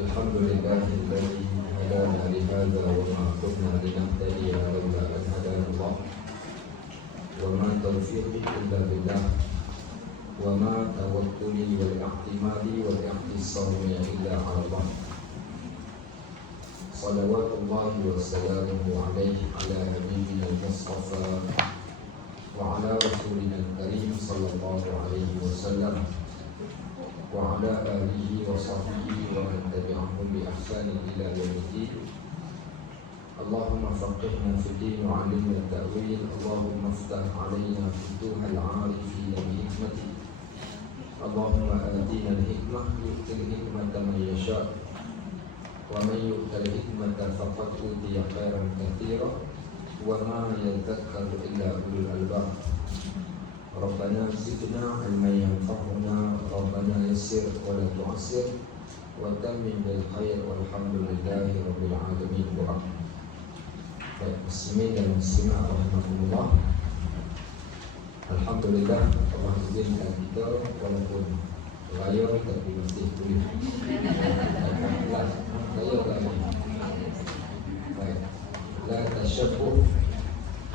الحمد لله الذي هدانا لهذا وما كنا لنهتدي لولا أن هدانا الله وما توفيقي إلا بالله وما توكلي والاعتمادي والاعتصام إلا على الله صلوات الله وسلامه عليه على حبيبنا المصطفى وعلى رسولنا الكريم صلى الله عليه وسلم وعلى آله وصحبه ومن تبعهم بإحسان إلى يوم الدين. اللهم فقهنا في الدين وعلمنا التأويل. اللهم افتح علينا فتوح العارفين بحكمتك. اللهم آتنا الحكمة يؤتي الحكمة من يشاء ومن يؤت الحكمة فقد أوتي خيرا كثيرا وما يذكر إلا أولو الألباب. ربنا زدنا علما ينفعنا ربنا يسر ولا تعسر وتمم بالخير والحمد لله رب العالمين. Baik, muslimin dan muslimat rahimakumullah. Alhamdulillah Allah izinkan kita walaupun raya tapi masih boleh. Alhamdulillah raya tak ada. Baik, la tashabbuh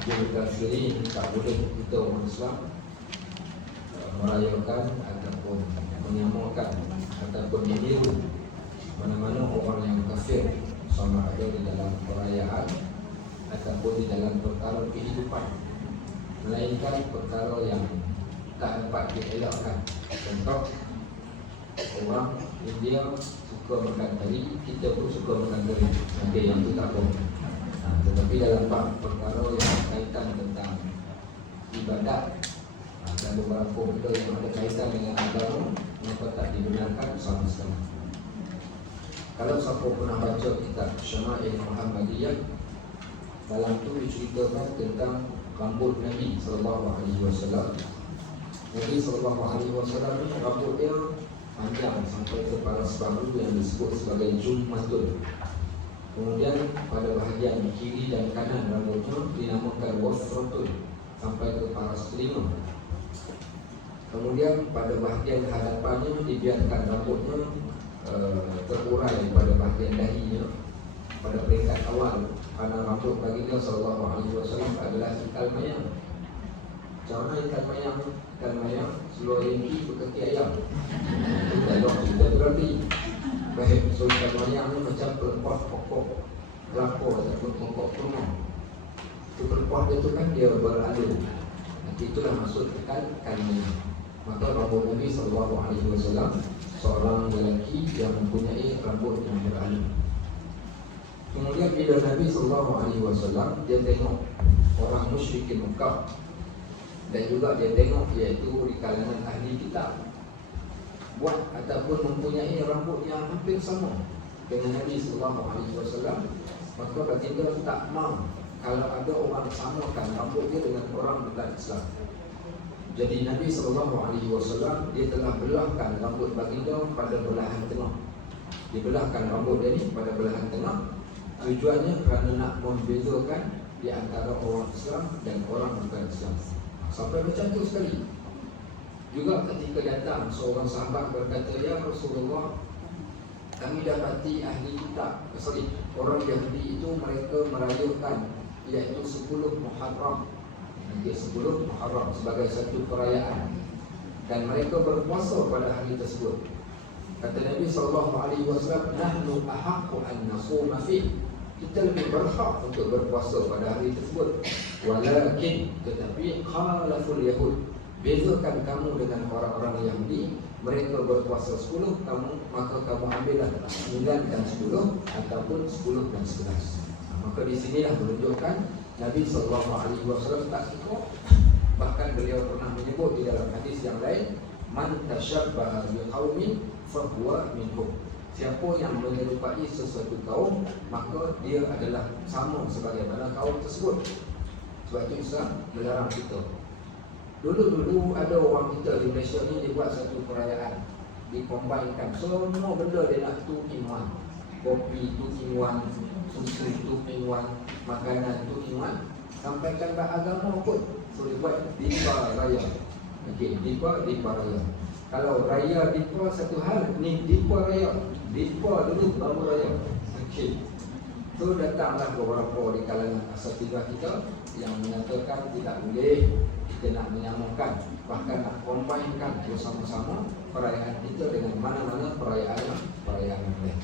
bil kafirin, tak boleh kita orang Islam merayakan ataupun menyamakan ataupun meniru mana-mana orang yang kafir, sama ada di dalam perayaan ataupun di dalam perkara kehidupan, melainkan perkara yang tak dapat dielakkan. Contoh, orang India suka makan kari, kita pun suka makan kari. Okey, yang tu tak apa. Tetapi dalam perkara yang berkaitan tentang ibadat dan beberapa benda yang ada kaitan dengan agama, maka tak dibenarkan sama sekali. Kalau siapa pernah baca kitab Syama'il Muhammadiyah, dalam tu diceritakan tentang rambut Nabi SAW. Nabi SAW ni rambut dia panjang sampai ke paras bahu yang disebut sebagai Jummatul. Kemudian pada bahagian kiri dan kanan rambutnya dinamakan Wafratul sampai ke paras telinga. Kemudian pada bahagian hadapannya dibiarkan rambutnya terurai pada bahagian dahinya. Pada peringkat awal, karena rambut baginda SAW adalah ikal mayang. Macam mana ikal mayang? Ikal mayang seluar ringgi berkaki ayam. Itu dialog cerita berarti. Baik, so ikal mayang ni macam pelepah pokok kelapa ataupun pokok kurma. Itu pelepah dia tu kan dia beralur. Nanti itulah maksud ikal mayang. Maka rambut Nabi SAW seorang lelaki yang mempunyai rambut yang beralur. Kemudian bila Nabi SAW dia tengok orang musyrikin Mekah, dan juga dia tengok iaitu di kalangan ahli kitab buat ataupun mempunyai rambut yang hampir sama dengan Nabi SAW, maka baginda tak mahu kalau ada orang samakan rambut dia dengan orang bukan Islam. Jadi Nabi SAW dia telah belahkan rambut baginda pada belahan tengah. Dibelahkan rambut dia ni pada belahan tengah. Tujuannya kerana nak membezakan di antara orang Islam dan orang bukan Islam. Sampai macam tu sekali. Juga ketika datang seorang sahabat berkata, "Ya Rasulullah, kami dapati ahli kitab, orang Yahudi itu mereka merayakan iaitu 10 Muharram. Nanti 10 Muharram sebagai satu perayaan, dan mereka berpuasa pada hari tersebut." Kata Nabi SAW, "Nahnu ahaqqu an nasuma fi." Kita lebih berhak untuk berpuasa pada hari tersebut. Walakin, tetapi khalaful yahud, bezakan kamu dengan orang-orang Yahudi. Mereka berpuasa 10, maka kamu ambillah 9 dan 10 ataupun 10 dan 11. Maka di sinilah menunjukkan Nabi SAW tak suka. Bahkan beliau pernah menyebut di dalam hadis yang lain, "Man tashabbaha biqaumin fahuwa minhum." Siapa yang menyerupai sesuatu kaum, maka dia adalah sama sebagaimana kaum tersebut. Sebab itu Islam melarang kita. Dulu ada orang kita di Malaysia ni, dia buat satu perayaan, dikombainkan semua benda dia nak 2 in 1. Kopi 2 in 1, susu 2 in 1, makanan 2 in 1. Sampaikan agama pun. So dia buat Dipa Raya. Okey, Dipa Raya. Kalau raya dipa satu hal, ni dipa raya. Dipa dulu baru raya. Okey. So datanglah beberapa di kalangan asatidz kita yang menyatakan tidak boleh kita nak menyamakan, bahkan nak combine-kan bersama-sama perayaan kita dengan mana-mana perayaan lain.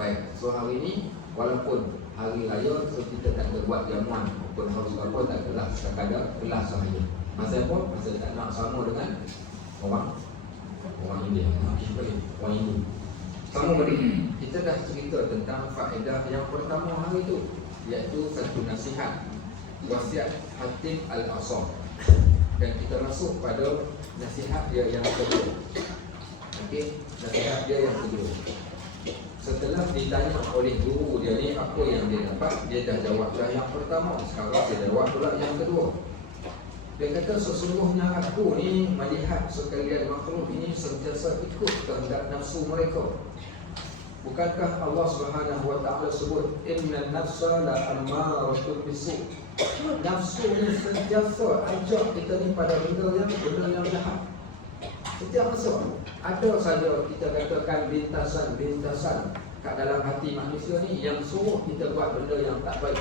Baik, so hari ini walaupun hari raya, so kita tak ada buat jamuan maupun harus apa, tak adalah sekadar kelas sahaja. Masa apa? Masa tak nak sama dengan orang India. Orang Hindu. Sama beri, kita dah cerita tentang faedah yang pertama hari itu, iaitu satu nasihat wasiat Hatim Al-Asam. Dan kita masuk pada nasihat dia yang kedua. Okey, nasihat dia yang kedua. Setelah ditanya oleh guru dia ni apa yang dia dapat, dia dah jawab dah yang pertama. Sekarang dia jawab pula yang kedua. Dia kata sesungguhnya aku ni melihat sekalian makhluk ini sentiasa ikut kehendak nafsu mereka. Bukankah Allah Subhanahu wa taala sebut inna nafsa la ammaratun bisu. Nafsu ni sentiasa ajak kita ni pada benda yang jahat. Setiap masa ada saja kita katakan bintasan kat dalam hati manusia ni yang suruh kita buat benda yang tak baik.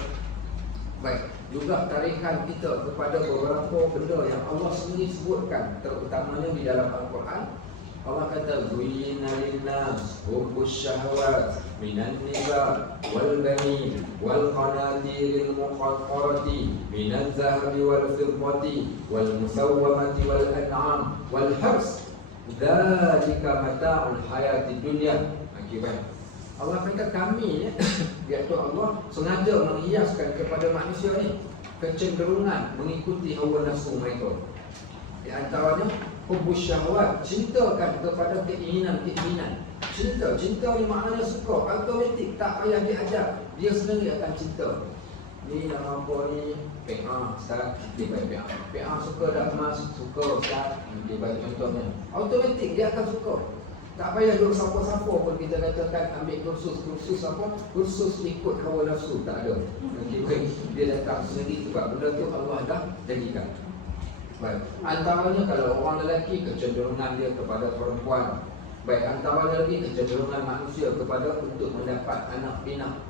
Baik, juga tarikan kita kepada beberapa benda yang Allah sendiri sebutkan, terutamanya di dalam Al-Quran. Allah kata zuyyina lin-nas hubbus syahawat minan nisa wal banin wal qanatiril muqattarati minaz zahabi wal fiddati wal musawwamati wal an'am wal hars dzalika mata'ul hayatid dunya. Akibat Allah kata kami iaitu Allah sengaja menghiaskan kepada manusia ni kecenderungan mengikuti hawa nafsu mereka. Di antaranya hubbus syahwat, cintakan kepada keinginan. Cinta ni maknanya suka, automatik, tak payah diajar, dia sendiri akan cinta. Ni nama apa ni? PA, Ustaz. Dia baik PA suka dah emas, suka Ustaz. Dia baik contohnya. Automatik dia akan suka. Tak payah duduk siapa-siapa pun kita katakan ambil kursus apa? Kursus ikut hawa nafsu, tak ada. Dia datang sendiri sebab benda tu Allah dah jadikan. Baik. Antaranya kalau orang lelaki kecenderungan dia kepada perempuan. Baik, antaranya lagi kecenderungan manusia kepada untuk mendapat anak pinak.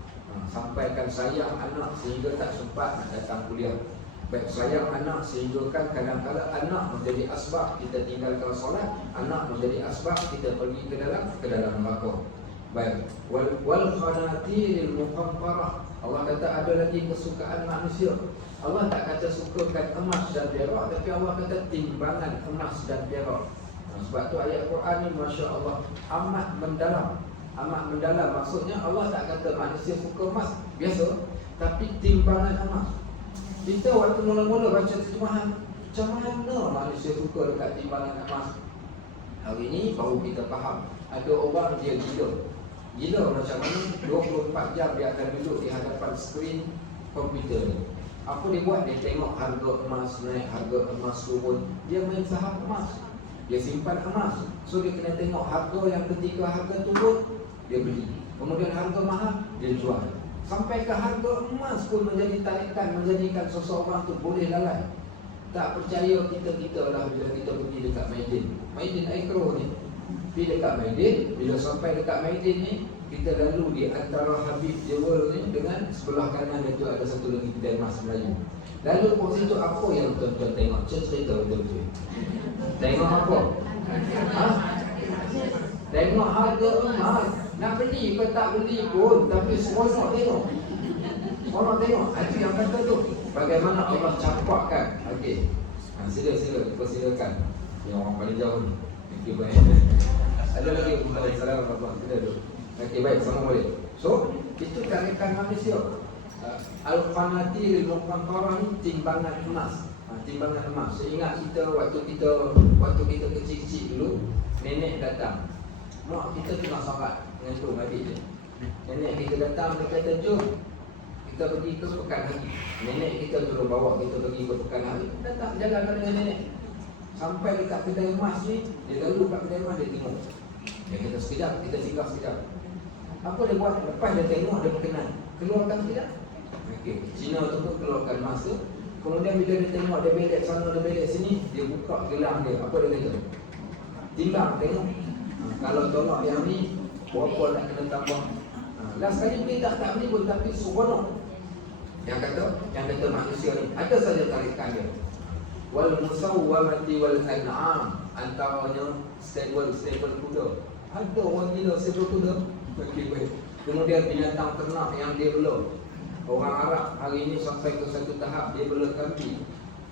Sampaikan sayang anak sehingga tak sempat nak datang kuliah. Baik, sayang anak sehingga kan kadang-kadang anak menjadi asbab kita tinggalkan solat, anak menjadi asbab kita pergi ke dalam neraka. Baik, wal khanatiril muqamparah. Allah kata ada lagi kesukaan manusia. Allah tak kata sukakan emas dan perak, tapi Allah kata timbangan emas dan perak. Sebab tu ayat Quran ni masya-Allah amat mendalam. Amat mendalam maksudnya Allah tak kata manusia suka emas biasa, tapi timbangan emas. Kita waktu mula-mula baca terjemahan, macam mana manusia suka dekat timbangan emas? Hari ni baru kita faham. Ada orang dia gila macam mana 24 jam dia akan duduk di hadapan skrin komputer ni. Apa dia buat? Dia tengok harga emas naik, harga emas turun. Dia main saham emas, dia simpan emas. So dia kena tengok harga yang ketika harga turun dia beli, kemudian harga mahal dia jual. Sampai ke harga emas pun menjadi tarikan, menjadikan seseorang tu boleh lalai. Tak percaya kita lah bila kita pergi dekat Maidin Aikro ni. Pergi dekat Maidin, bila sampai dekat Maidin ni, kita lalu di antara Habib Jewel ni dengan sebelah kanan itu ada satu lagi kedai emas Melayu. Lalu kat situ apa yang tuan-tuan tengok? Cerita betul-betul. Tengok apa? Tengok harga emas. Nak beli ke tak beli pun, tapi seronok tengok. Itu yang kata tu. Bagaimana Allah campakkan. Okey. Silakan. Yang orang paling jauh ni. Okey, baik. Ada lagi Assalamualaikum. Okey, baik, sama boleh. So, itu tarikan manusia. Al-Qanatiril Muqamparah ni timbangan emas. Timbangan emas. Saya ingat kita waktu kita kecil-kecil dulu, nenek datang. Mak kita tengah solat dengan tu adik dia. Nenek kita datang, dia kata, jom kita pergi ke Pekan Hari. Nenek kita suruh bawa kita pergi ke Pekan Hari. Datang jalan dengan nenek. Sampai dekat kedai emas ni, dia lalu kat kedai emas, dia tengok. Dia kata sekejap, kita singgah sekejap. Apa dia buat? Lepas dia tengok, dia berkenan. Keluarkan sekejap. Okey, Cina tu pun keluarkan emas tu. Kemudian bila dia tengok, dia belek sana, dia belek sini, dia buka gelang dia. Apa dia kata? timbang tengok. Kalau tolak yang ni berapa nak kena tambah. Last kali beli tak beli pun, tapi seronok. Yang kata manusia ni ada saja tarikan dia. Wal musawwamati wal an'am, antaranya stable kuda. Ada orang gila stable kuda. Baik. Kemudian binatang ternak yang dia bela. Orang Arab hari ini sampai ke satu tahap dia bela kambing.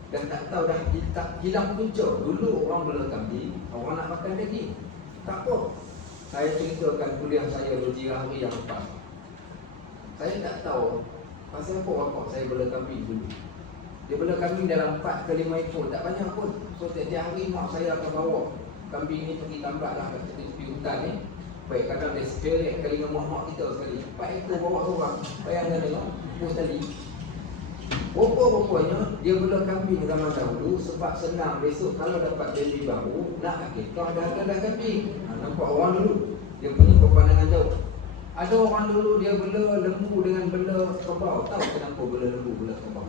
Dan tak tahu dah hilang punca. Dulu orang bela kambing, orang nak makan daging. Tak apa. Saya ceritakan kuliah saya 2-3 hari yang lepas. Saya tak tahu pasal apa bapak saya bela kambing dulu. Dia bela kambing dalam 4 ke 5 ekor, tak banyak pun. So setiap hari mak saya akan bawa kambing ni pergi tambak lah kat tepi hutan ni. Baik, kadang dia sekelek kali dengan mak kita sekali. 4 ekor bawa seorang. Bayangkan tengok, pus tadi. Rupanya dia bela kambing zaman dahulu sebab senang. Besok kalau dapat baby baru, nak akikah dah kambing. Nampak orang dulu, dia punya pepandangan jauh. Ada orang dulu dia bela lembu dengan bela kerbau. Tahu kenapa bela lembu, bela kerbau?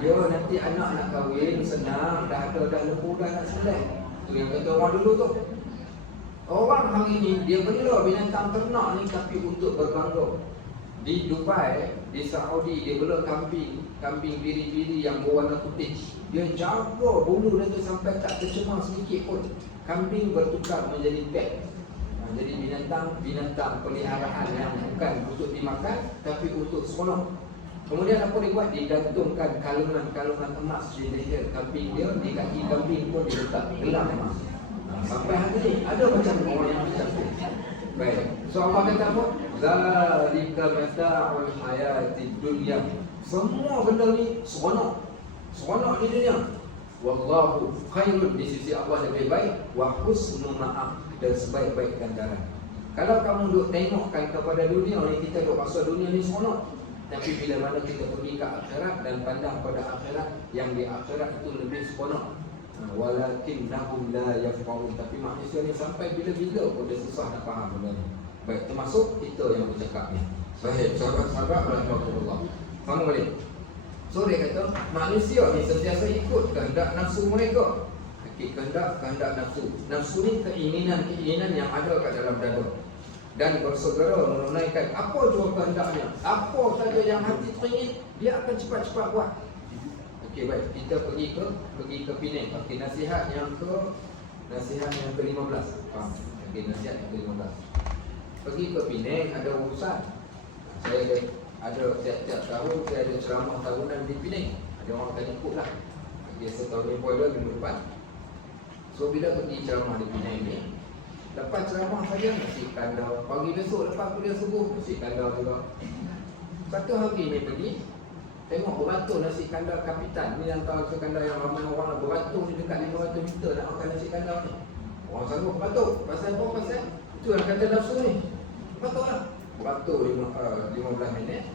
Ya, nanti anak nak kahwin senang, dah lembu dah nak selek. Tu yang kata orang dulu tu. Orang hari ni dia bela binatang ternak ni tapi untuk berbangga. Di Dubai, di Saudi dia bela kambing biri-biri yang berwarna putih. Dia jaga bulu dia tu sampai tak tercemar sedikit pun. Kambing bertukar menjadi pet. Jadi binatang peliharaan yang bukan untuk dimakan tapi untuk seronok. Kemudian apa dia buat? Digantungkan kalungan emas di leher kambing dia, di kaki kambing pun dia letak gelang emas. Sampai hari ni ada macam orang yang macam tu. Baik. So Allah kata apa? Zalika mata'ul hayatid dunya. Semua benda ni seronok. Seronok di dunia. Wallahu khairun, di sisi Allah lebih baik, wa husnul ma'ab, dan sebaik-baik ganjaran. Kalau kamu duk tengokkan kepada dunia ni, kita duk rasa dunia ni seronok. Tapi bila mana kita pergi ke akhirat dan pandang pada akhirat, yang di akhirat itu lebih seronok. Walakinnahum la yafqahun, tapi manusia ni sampai bila-bila pun dia susah nak faham benda ni. Baik, termasuk kita yang bercakap ni. Baik, sahabat-sahabat rahmatullah. Faham balik? So dia kata manusia ni sentiasa ikut kehendak nafsu mereka. Kehendak nafsu. Nafsu ni keinginan yang ada kat dalam dada. Dan bersegera menunaikan apa jua kehendaknya. Apa saja yang hati teringin, dia akan cepat-cepat buat. Okey, baik, kita pergi ke Penang. Okey, nasihat yang ke-15. Faham? Okey, nasihat yang ke-15. Pergi ke Penang ada urusan. Saya ada tiap-tiap tahun saya ada ceramah tahunan di Penang. Ada orang akan ikutlah. Biasa tahun ni pun ada minggu depan. So bila pergi ceramah di Penang ni, lepas ceramah saya nasi kandar. Pagi besok lepas kuliah subuh nasi kandar juga. Satu hari ni pergi tengok beratur nasi kandar kapitan. Ni antara nasi kandar yang ramai orang beratur ni dekat 500 juta nak makan nasi kandar ni. Orang sanggup beratur. Pasal apa? Pasal itu yang kata nafsu ni. Beratur lah. Beratur 15 minit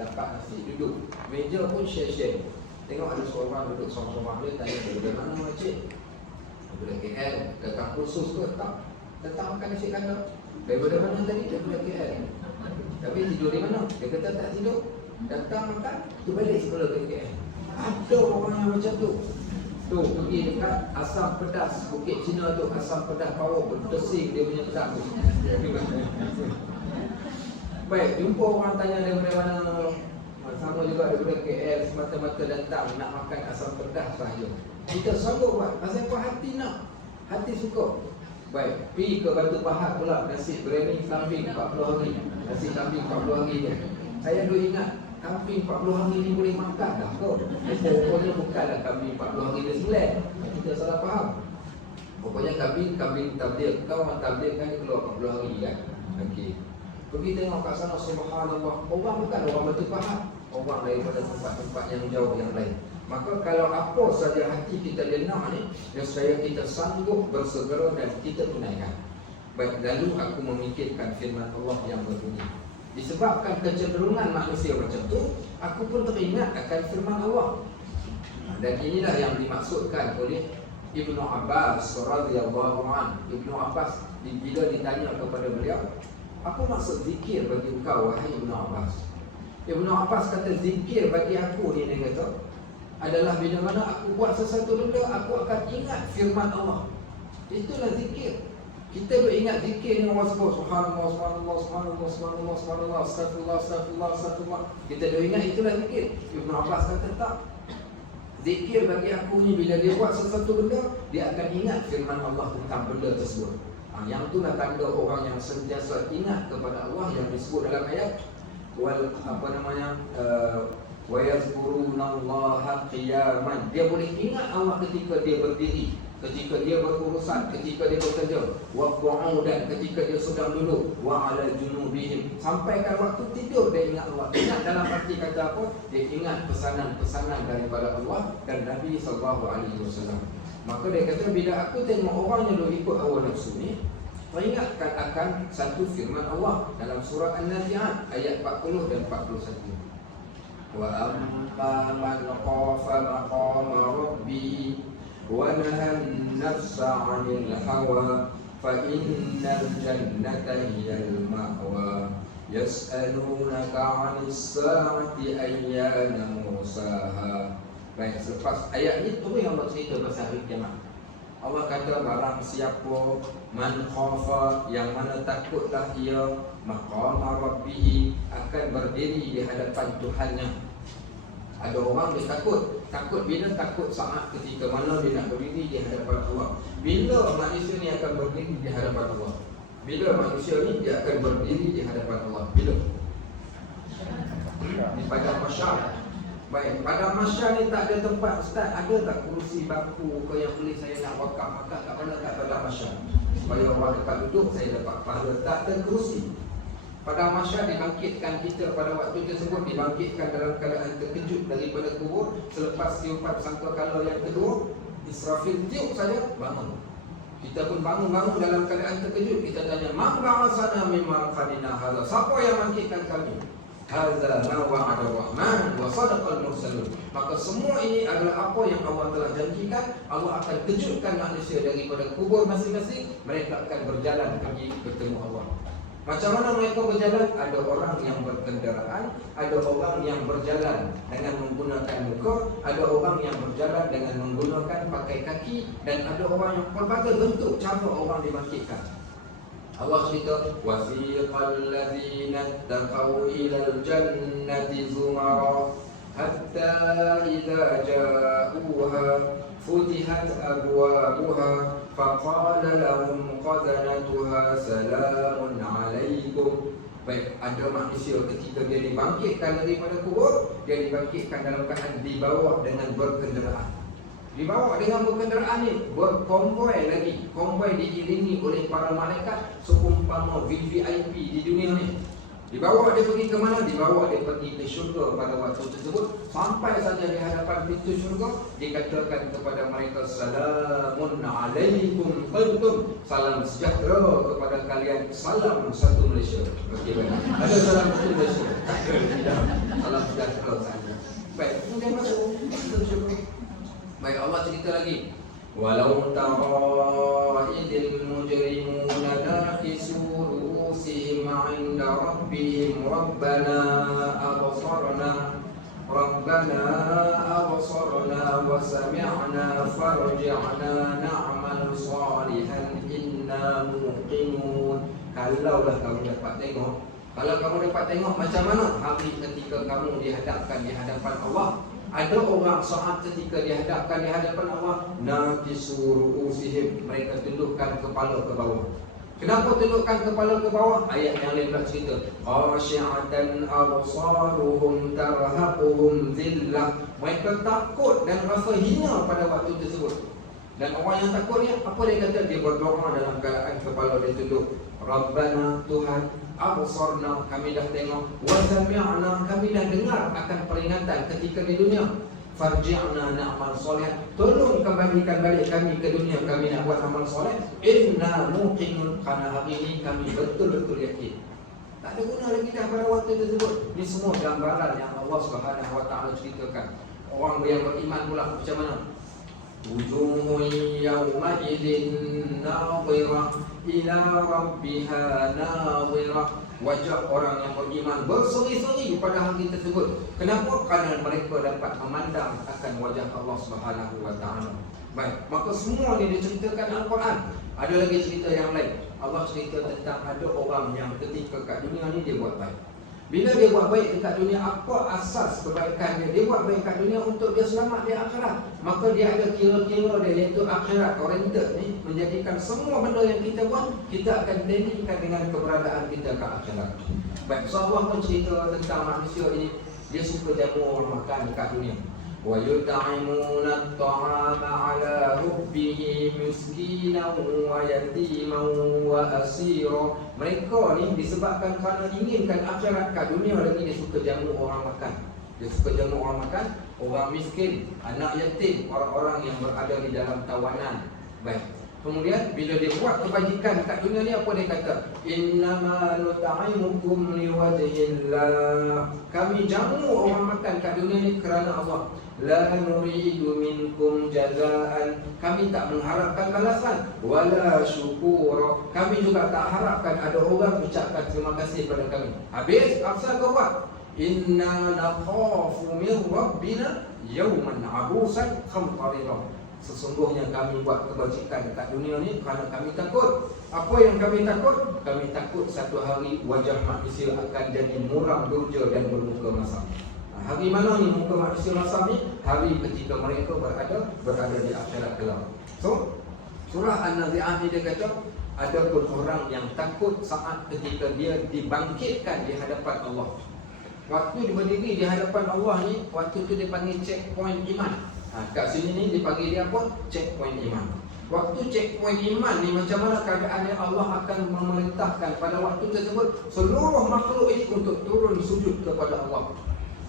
dapat nasi, duduk. Meja pun share-share. Tengok ada seorang duduk seorang-seorang dia tanya dia, dari mana makcik? Daripada KL. Datang kursus ke? Tak. Datang makan nasi kandar. Daripada mana tadi? Daripada KL. Tapi tidur di mana? Dia kata tak tidur. Datang makan, tu balik semula ke KL. Ada orang yang macam tu. Tu pergi dekat asam pedas Bukit Cina tu, asam pedas power berdesing dia punya pedas tu. Baik, jumpa orang tanya daripada mana. Sama juga daripada KL, semata-mata datang nak makan asam pedas sahaja. Kita sanggup buat, pasal apa? Hati nak, hati suka. Baik, pergi ke Batu Pahat pula, nasi biryani kambing 40 hari. Nasi kambing 40 hari dia. Saya duk ingat, kambing 40 hari ni boleh makan dah kau. Pokoknya bukanlah kambing 40 hari dia selek. Kita salah faham. Pokoknya kambing tabligh. Kau orang tabligh kan dia keluar 40 hari kan. Okey. Pergi tengok kat sana, subhanallah. Orang bukan orang Batu Pahat, orang daripada tempat-tempat yang jauh yang lain. Maka kalau apa saja hati kita lenak ni, nescaya kita sanggup bersegera dan kita tunaikan. Baik, lalu aku memikirkan firman Allah yang berbunyi, disebabkan kecenderungan manusia macam tu, aku pun teringat akan firman Allah. Dan inilah yang dimaksudkan oleh Ibnu Abbas radhiyallahu anhu. Ibnu Abbas bila ditanya kepada beliau, apa maksud zikir bagi engkau wahai Ibnu Abbas? Ibnu Abbas kata zikir bagi aku ni, dia kata, adalah bila mana aku buat sesuatu benda, aku akan ingat firman Allah. Itulah zikir. Kita duk ingat zikir ni orang sebut subhanallah, subhanallah, subhanallah, subhanallah, subhanallah, astagfirullah, astagfirullah, astagfirullah. Kita duk ingat itulah zikir. Ibn Abbas kata tak. Zikir bagi aku ni bila dia buat sesuatu benda, dia akan ingat firman Allah tentang benda tersebut. Yang itulah tanda orang yang sentiasa ingat kepada Allah yang disebut dalam ayat wal wa yazkurunallaha qiyaman. Dia boleh ingat Allah ketika dia berdiri, ketika dia berurusan, ketika dia bekerja, wa qu'udan, ketika dia sedang duduk, wa 'ala junubihim, sampaikan waktu tidur dia ingat Allah. Ingat dalam arti kata apa? Dia ingat pesanan-pesanan daripada Allah dan Nabi sallallahu alaihi wasallam. Maka dia kata bila aku tengok orang yang duk ikut hawa nafsu ni, teringatkan akan satu firman Allah dalam surah An-Nazi'at ayat 40 dan 41. Wa amma man khafa maqama rabbih wa nahan nafsa 'anil hawa fa innal jannata hiyal ma'wa yas'alunaka 'anis sa'ati ayyana mursaha. Baik, selepas ayat ni turun Allah cerita pasal hari kiamat. Allah kata barang siapa man khafa, yang mana takutlah ia, maqama rabbih, akan berdiri di hadapan Tuhannya. Ada orang dia takut bila takut saat ketika mana dia nak berdiri di hadapan Allah. Bila manusia ni akan berdiri di hadapan Allah? Bila manusia ni dia akan berdiri di hadapan Allah? Bila? Di padang mahsyar. Baik, pada mahsyar ni tak ada tempat. Ustaz, ada tak kerusi bangku ke yang boleh saya nak wakaf makan kat mana kat pada mahsyar? Supaya orang dekat duduk saya dapat pahala. Tak ada kerusi. Pada mahsyar dibangkitkan kita pada waktu tersebut, dibangkitkan dalam keadaan terkejut daripada kubur. Selepas tiupan sangkakala yang kedua, Israfil tiup saja, bangun. Kita pun bangun dalam keadaan terkejut. Kita tanya, man ba'asana min marqadina hadza? Siapa yang bangkitkan kami? Hadza ma wa'ada ar-rahman wa sadaqal mursalun. Maka semua ini adalah apa yang Allah telah janjikan. Allah akan kejutkan manusia daripada kubur masing-masing. Mereka akan berjalan pergi bertemu Allah. Macam mana mereka berjalan? Ada orang yang berkenderaan, ada orang yang berjalan dengan menggunakan muka, ada orang yang berjalan dengan menggunakan pakai kaki, dan ada orang yang pelbagai bentuk cara orang dibangkitkan. Allah cerita, wasiqal ladzina taqaw ilal jannati zumara hatta idza ja'uha futihat abwabuha faqala lahum qadranatuha salamun alaikum. Baik, ada manusia ketika dia dibangkitkan daripada kubur, dia dibangkitkan dalam keadaan dibawa dengan berkenderaan. Dibawa dengan berkenderaan ni, berkonvoi lagi. Konvoi diiringi oleh para malaikat seumpama VVIP di dunia ni. Dibawa dia pergi ke mana? Dibawa dia pergi ke syurga pada waktu tersebut. Sampai saja di hadapan pintu syurga, dikatakan kepada mereka, salamun alaikum qultum, salam sejahtera kepada kalian, salam satu Malaysia. Okey, ada salam satu Malaysia. Tidak, salam sejahtera saja. Baik, kemudian masuk pintu syurga. Baik, Allah cerita lagi. Walau tara idil mujrimuna naqisu ru'usihim 'inda rabbihim rabbana absarna wa sami'na farji'na na'mal salihan inna muqinun. Kalaulah kamu dapat tengok, kalau kamu dapat tengok macam mana hari ketika kamu dihadapkan di hadapan Allah. Ada orang saat ketika dihadapkan di hadapan Allah, naqisu ru'usihim, mereka tundukkan kepala ke bawah. Kenapa tundukkan kepala ke bawah? Ayat yang lain dah cerita, khashi'atan absaruhum tarhaquhum dhillah. Mereka takut dan rasa hina pada waktu tersebut. Dan orang yang takut ni, apa dia kata? Dia berdoa dalam keadaan kepala dia tunduk. Rabbana, Tuhan, absarna, kami dah tengok, wa sami'na, kami dah dengar akan peringatan ketika di dunia. Farji'na na'mal soleh, tolong kembalikan balik kami ke dunia, kami nak buat amal soleh. Inna muqinun, kerana hari ini kami betul-betul yakin. Tak ada guna lagi dah pada waktu tersebut. Ini semua gambaran yang Allah Subhanahu Wa Taala ceritakan. Orang yang beriman pula macam mana? Wujuhun yawma idin nadhirah ila rabbiha nadhirah. Wajah orang yang beriman berseri-seri pada hari tersebut. Kenapa? Kerana mereka dapat memandang akan wajah Allah Subhanahu Wa Taala. Baik, maka semua ni diceritakan dalam Al-Quran. Ada lagi cerita yang lain. Allah cerita tentang ada orang yang ketika kat dunia ni dia buat baik. Bila dia buat baik dekat dunia, apa asas kebaikan dia? Dia buat baik kat dunia untuk dia selamat di akhirat. Maka dia ada kira-kira dia, iaitu akhirat oriented ni, menjadikan semua benda yang kita buat, kita akan dendingkan dengan keberadaan kita ke akhirat. Baik, so Allah pun cerita tentang manusia ini. Dia suka jamu orang makan dekat dunia. وَيُطْعِمُونَ الطَّعَامَ عَلَى حُبِّهِ مِسْكِينًا وَيَتِيمًا وَأَسِيرًا. Mereka ni disebabkan kerana inginkan akhirat kat dunia lagi, dia suka jamu orang makan. Dia suka jamu orang makan, orang miskin, anak yatim, orang-orang yang berada di dalam tawanan. Baik. Kemudian bila dia buat kebajikan kat dunia ni, apa dia kata? Innama nut'imukum liwajhillah. Kami jamu orang makan kat dunia ni kerana Allah. La nuridu minkum jazaan. Kami tak mengharapkan balasan. Wala syukura. Kami juga tak harapkan ada orang ucapkan terima kasih pada kami. Habis, apa kau buat? Inna nakhafu min rabbina yawman abusan khamtarira. Sesungguhnya kami buat kebajikan dekat dunia ni kerana kami takut. Apa yang kami takut? Kami takut satu hari wajah manusia akan jadi muram durja dan bermuka masam. Hari mana ni muka manusia masam ni? Hari ketika mereka berada di akhirat kelak. So, surah An-Nazi'at ni dia kata, ada pun orang yang takut saat ketika dia dibangkitkan di hadapan Allah. Waktu dia berdiri di hadapan Allah ni, waktu tu dia panggil checkpoint iman. Kat sini ni dipanggil dia apa? Checkpoint iman. Waktu checkpoint iman ni, macam mana keadaannya? Allah akan memerintahkan pada waktu tersebut seluruh makhluk ini untuk turun sujud kepada Allah.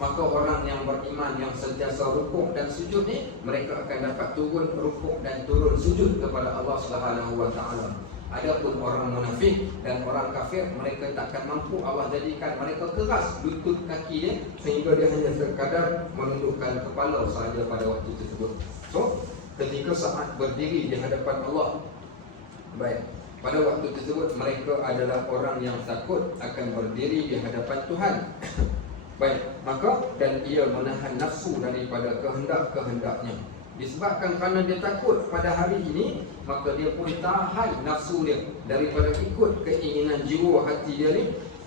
Maka orang yang beriman yang sentiasa rukuk dan sujud ni, mereka akan dapat turun rukuk dan turun sujud kepada Allah Subhanahu wa taala. Adapun orang munafik dan orang kafir, mereka takkan mampu. Allah jadikan mereka keras lutut kaki dia sehingga dia hanya sekadar menundukkan kepala sahaja pada waktu tersebut. So, ketika saat berdiri di hadapan Allah, baik, pada waktu tersebut mereka adalah orang yang takut akan berdiri di hadapan Tuhan. Baik, maka dan ia menahan nafsu daripada kehendak-kehendaknya. Disebabkan kerana dia takut pada hari ini, maka dia pun tahan nafsu dia daripada ikut keinginan jiwa hati dia ni.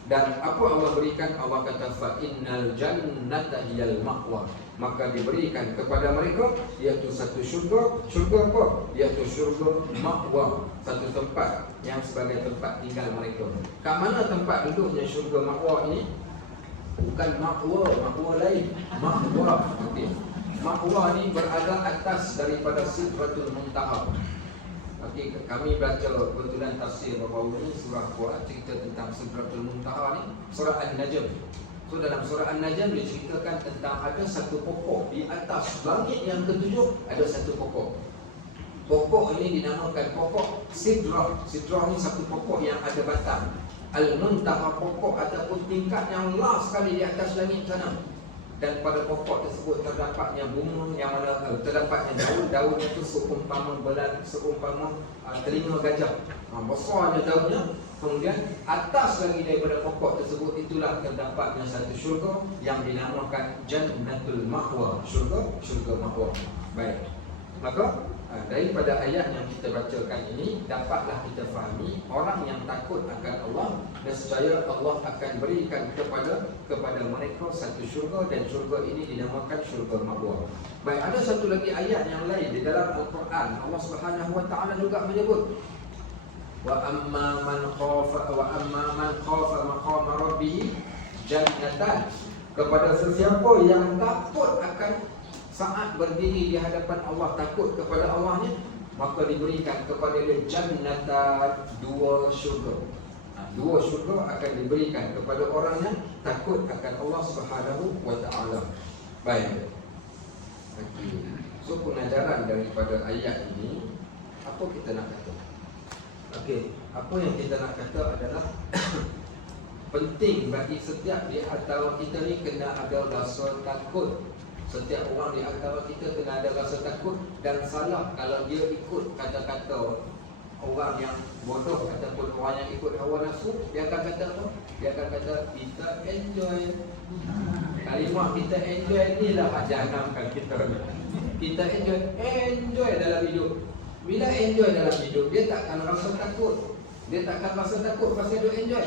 Dan apa Allah berikan? Allah kata fa innal jannata hiyal ma'wa. Maka diberikan kepada mereka iaitu satu syurga. Syurga apa? Iaitu syurga ma'wa, satu tempat yang sebagai tempat tinggal mereka. Kat mana tempat duduknya syurga ma'wa ini? Bukan ma'wa lain, ma'wa. Okey. Ma'wa ni berada atas daripada Sidratul Muntaha. Okey, kami baca kebetulan tafsir baru ni surah Quran cerita tentang Sidratul Muntaha ni, surah An-Najm. So dalam surah An-Najm diceritakan tentang ada satu pokok di atas langit yang ketujuh, ada satu pokok. Pokok ini dinamakan pokok Sidrah. Sidrah ni satu pokok yang ada batang. Al-Muntaha, pokok ataupun tingkat yang last sekali di atas langit sana. Dan pada pokok tersebut terdapatnya bunga yang mana terdapatnya daun itu seumpama telinga gajah. Besarnya daunnya. Kemudian atas lagi daripada pokok tersebut itulah terdapatnya satu syurga yang dinamakan Jannatul Ma'wa, syurga Ma'wa. Baik. Maka daripada ayat yang kita bacakan ini, dapatlah kita fahami orang yang takut akan Allah, nescaya Allah akan berikan kepada mereka satu syurga, dan syurga ini dinamakan syurga Ma'wa. Baik, ada satu lagi ayat yang lain di dalam Al-Quran. Allah Subhanahu wa taala juga menyebut wa amma man khafa maqama rabbih jannatan. Kepada sesiapa yang takut akan saat berdiri di hadapan Allah, takut kepada Allah ni, maka diberikan kepada dia jannatan, dua syurga. Dua syurga akan diberikan kepada orang yang takut akan Allah Subhanahu wa taala. Baik. Okey. So pengajaran daripada ayat ini, apa kita nak kata? Okey, apa yang kita nak kata adalah penting bagi setiap di antara kita ni kena ada rasa takut. Setiap orang di antara kita kena ada rasa takut, dan salah kalau dia ikut kata-kata orang yang bodoh ataupun orang yang ikut hawa nafsu. Dia akan kata apa? Dia akan kata kita enjoy. Kalimah kita enjoy ni lah jahanamkan kita. kita enjoy dalam hidup. Bila enjoy dalam hidup, dia tak akan rasa takut. Dia tak akan rasa takut pasal dia enjoy.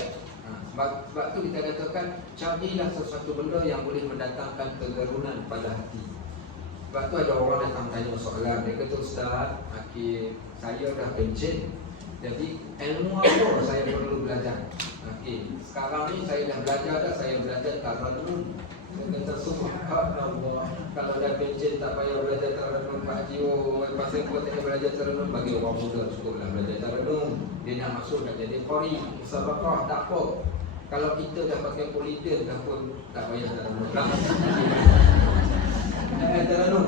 Sebab tu kita katakan carilah sesuatu benda yang boleh mendatangkan kegerunan pada hati. Sebab tu ada orang datang tanya soalan, dia kata, Ustaz, saya dah pencen, jadi ilmu apa saya perlu belajar? Sekarang ni saya dah belajar dah, saya belajar taranum. Saya kata, subhanallah, kalau dah pencen tak payah belajar taranum. Pak Haji, pasal kau tak belajar taranum, bagi orang muda cukuplah belajar taranum. Dia nak masuk nak jadi qari, musabaqah, tak apa. Kalau kita dah pakai politik dah pun tak payah taranum. Taranum.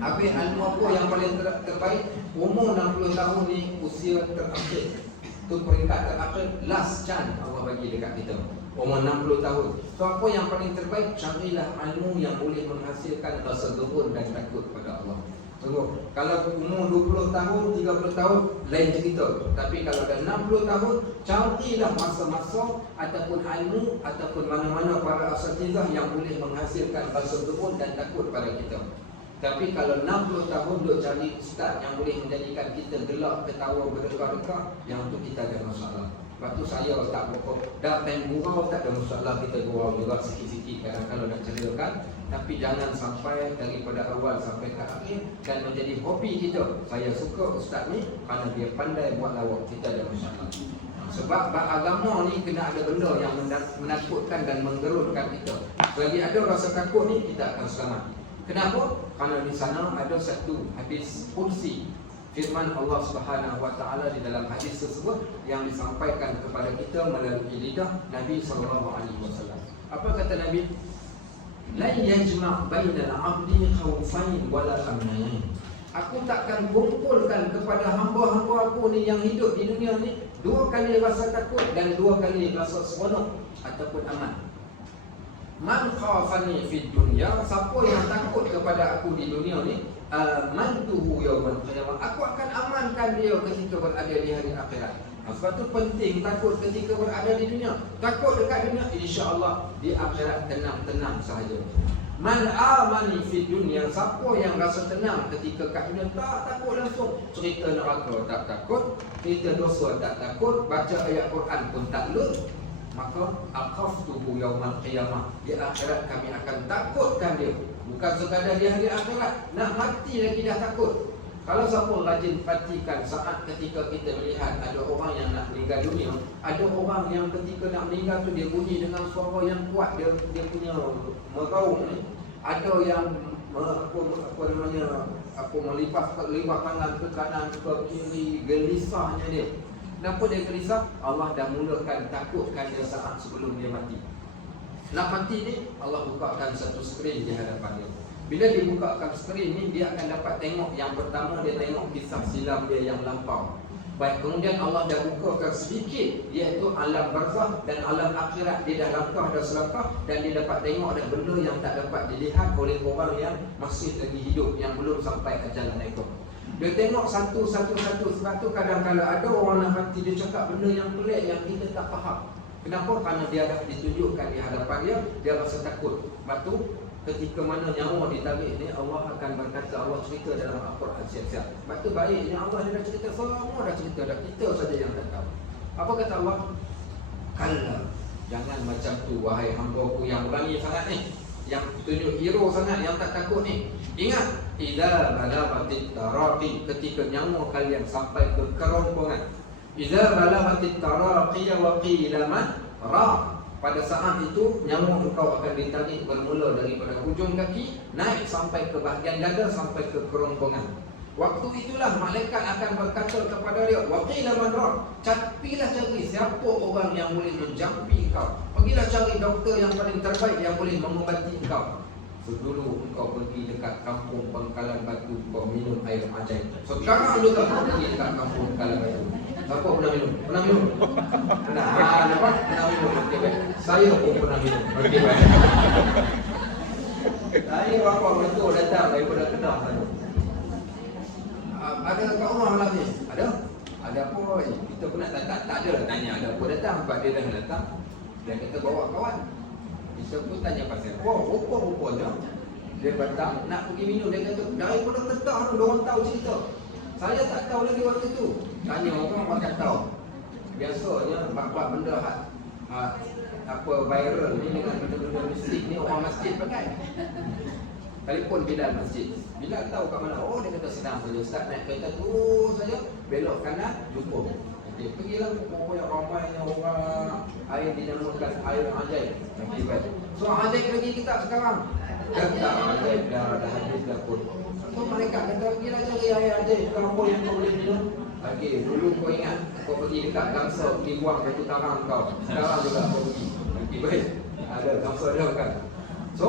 Habis ilmu apa yang paling terbaik? Umur 60 tahun ni usia terakhir. Tu peringkat terakhir, last chance Allah bagi dekat kita. Umur 60 tahun. So apa yang paling terbaik? Carilah ilmu yang boleh menghasilkan rasa zuhud dan takut pada Allah. Tunggu, kalau umur 20 tahun, 30 tahun, lain cerita. Tapi kalau dah 60 tahun, carilah masa-masa ataupun ilmu ataupun mana-mana para asatizah yang boleh menghasilkan rasa zuhud dan takut pada kita. Tapi kalau 60 tahun duk cari ustaz yang boleh menjadikan kita gelak, ketawa, berdekah-dekah, yang tu kita ada masalah. Sebab tu saya tak pokok. Dah time gurau tak ada masalah, kita gurau juga sikit-sikit kadang kalau nak ceritakan. Tapi jangan sampai daripada awal sampai ke akhir dan menjadi hobi kita. Saya suka ustaz ni kerana dia pandai buat lawak, kita ada masalah. Sebab agama ni kena ada benda yang menakutkan dan menggerunkan kita. Selagi ada rasa takut ni, kita akan selamat. Kenapa? Kerana di sana ada satu hadis kursi, firman Allah Subhanahu Wa Taala di dalam hadis tersebut yang disampaikan kepada kita melalui lidah Nabi Sallallahu Alaihi Wasallam. Apa kata Nabi? La yajma' bainal 'abdi khawfain wala amnain. Aku takkan kumpulkan kepada hamba-hamba aku ni yang hidup di dunia ni dua kali rasa takut dan dua kali rasa seronok ataupun aman. Man khafani fid dunya, siapa yang takut kepada aku di dunia ni, amantuhu yaumal qiyamah, aku akan amankan dia ketika berada di hari akhirat. Sebab tu penting takut ketika berada di dunia. Takut dekat dunia, insya-Allah di akhirat tenang-tenang sahaja. Man amani fid dunya, siapa yang rasa tenang ketika kat dunia, tak takut langsung. Cerita neraka tak takut, cerita dosa tak takut, baca ayat Quran pun tak lut. Maka akhaftuhu yaumal qiyamah, di akhirat kami akan takutkan dia. Bukan sekadar di hari akhirat, nak mati lagi dah takut. Kalau siapa rajin perhatikan saat ketika kita melihat ada orang yang nak meninggal dunia, ada orang yang ketika nak meninggal tu dia bunyi dengan suara yang kuat, dia punya meraung ni. Ada yang melipat tangan ke kanan ke kiri, gelisahnya dia. Kenapa dia gelisah? Allah dah mulakan takutkan dia saat sebelum dia mati. Nak mati ni, Allah bukakan satu skrin di hadapan dia. Bila dibukakan skrin ni, dia akan dapat tengok. Yang pertama, dia tengok kisah silam dia yang lampau. Baik, kemudian Allah dah bukakan sedikit, iaitu alam barzakh dan alam akhirat. Dia dah langkah, dah selangkah, dan dia dapat tengok ada benda yang tak dapat dilihat oleh orang yang masih lagi hidup, yang belum sampai ajal mereka. Dia tengok satu-satu. Sebab tu kadang-kadang ada orang nak mati, dia cakap benda yang pelik yang kita tak faham. Kenapa? Kerana dia dah ditunjukkan di hadapan dia, dia rasa takut. Sebab tu ketika mana nyawa ditarik ni, Allah akan berkata, Allah cerita dalam Al-Quran siap-siap. Sebab tu baiknya Allah dia dah cerita, semua dah cerita dah, kita saja yang tak tahu. Apa kata Allah? Kalla, jangan macam tu wahai hamba-Ku yang berani sangat ni, yang tunjuk hero sangat, yang tak takut ni. Ingat, idza balaghatit taraqi, ketika nyawa kalian sampai ke kerongkongan. Idza balaghatit taraqi wa qila man ra, pada saat itu nyawa engkau akan ditarik bermula daripada hujung kaki naik sampai ke bahagian dada sampai ke kerongkongan. Waktu itulah malaikat akan berkata kepada dia, wa qila man ra, capilah cari siapa orang yang boleh menjampi engkau. Pergilah cari doktor yang paling terbaik yang boleh mengobati engkau. Dulu engkau pergi dekat kampung Pangkalan Batu, kau minum air ajaib. Sekarang juga kau pergi dekat kampung Pangkalan Batu. Siapa pernah minum? Pernah minum? Pernah. Dapat? Pernah minum. Okey baik. Saya pun pernah minum. Okey baik. Saya berapa betul datang daripada Kedah tadi. Ada kat rumah malam ni? Ada? Ada apa? Kita pun nak datang. Tak ada lah tanya ada apa datang. Sebab dia dah datang. Dan kita bawa kawan. Kita pun tanya pasal rupanya Dia datang nak pergi minum, dia kata daripada Kedah tu orang tahu cerita. Saya tak tahu lagi waktu tu. Tanya orang tak tahu. Biasanya bab-bab benda apa viral ni dengan benda-benda mistik ni orang masjid pakai. Telefon Bilal masjid. Bilal tahu kat mana? Oh, dia kata senang saja. Ustaz naik kereta tu saja, belok kanan, jumpa. Okey, pergilah pokoknya ramainya orang. Air dinamakan air ajaib. Okey, baik. So ajaib lagi kita sekarang. Kata ajaib dah habis dah pun. So mereka kata pergilah cari air ajaib. Apa yang kau boleh minum? Okey, dulu kau ingat kau pergi dekat Gangsa, pergi buang batu tarang kau. Sekarang juga kau pergi. Okey, baik. Ada Gangsa ada kan. So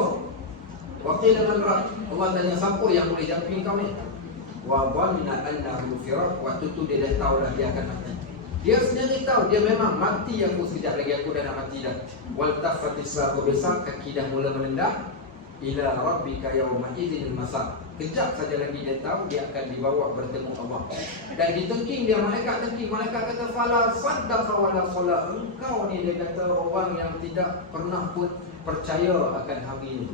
waktu dengan Rab, Allah tanya siapa yang boleh jamping kau ni? Wa dhanna annahu firaq. Waktu tu dia dah tahu dah dia akan mati. Dia sendiri tahu dia memang mati, aku sekejap lagi aku dah nak mati dah. Wal tafatis saqu besar, kaki dah mula menendang. Ila rabbika yawma idzin masaq. Kejap saja lagi dia tahu dia akan dibawa bertemu Allah. Dan ditengking dia malaikat tengking. Malaikat kata fala saddaqa wala sala. Engkau ni dia kata orang yang tidak pernah pun percaya akan hari ini.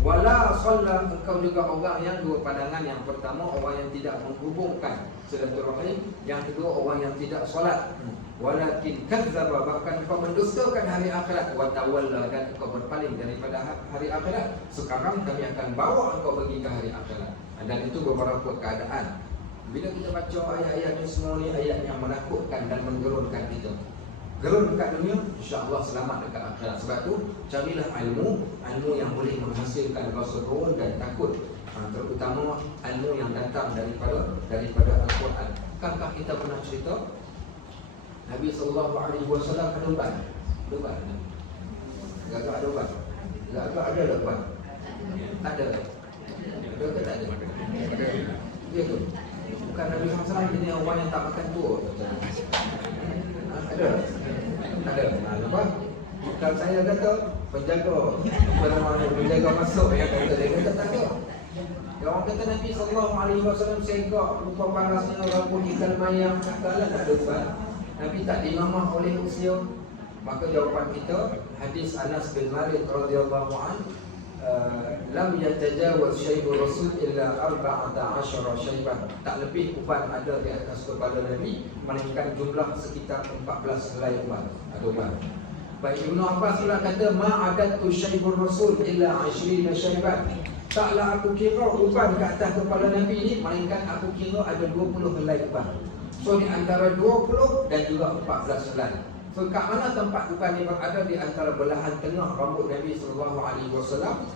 Wala salla, engkau juga orang yang dua pandangan. Yang pertama orang yang tidak menghubungkan silaturahim, yang kedua orang yang tidak solat. Walakin kadzdzaba, bahkan engkau mendustakan hari akhirat. Wa tawalla, dan engkau berpaling daripada hari akhirat. Sekarang kami akan bawa engkau pergi ke hari akhirat. Dan itu beberapa keadaan. Bila kita baca ayat-ayat ni semua ni, ayat yang menakutkan dan menggerunkan kita. Gerun dekat dunia, insya-Allah selamat dekat akhirat. Sebab tu carilah ilmu yang boleh menghasilkan rasa gerun dan takut. Terutama ilmu yang datang daripada Al-Quran. Kankah kita pernah cerita Nabi SAW ada ubat? Agak ada ubat. Agak ada ubat. Ada. Ada ke tak ada? Dia tu. Bukan Nabi SAW jenis orang yang tak makan buah. Ada. Nampak? Kalau saya kata penjaga penjaga masuk, yang kata dia kata tak ada. Dia orang kata Nabi SAW segak rupa parasnya rambut ikan mayang, katalah tak ada ubat. Nabi tak dimamah oleh usia. Maka jawapan kita hadis Anas bin Malik radhiyallahu anhu, lam yatajawaz syaibur rasul illa 14 syaibah. Tak lebih ubat ada di atas kepala Nabi, melainkan jumlah sekitar 14 helai ubat. Ada ubat. Baik, Ibnu Abbas pula kata ma'adatu syaibur rasul illa 20 syaibah. Taklah aku kira ubat ke atas kepala Nabi ni, melainkan aku kira ada 20 helai ubat. So di antara 20 dan juga 14 helai. So kat mana tempat uban ni berada? Di antara belahan tengah rambut Nabi SAW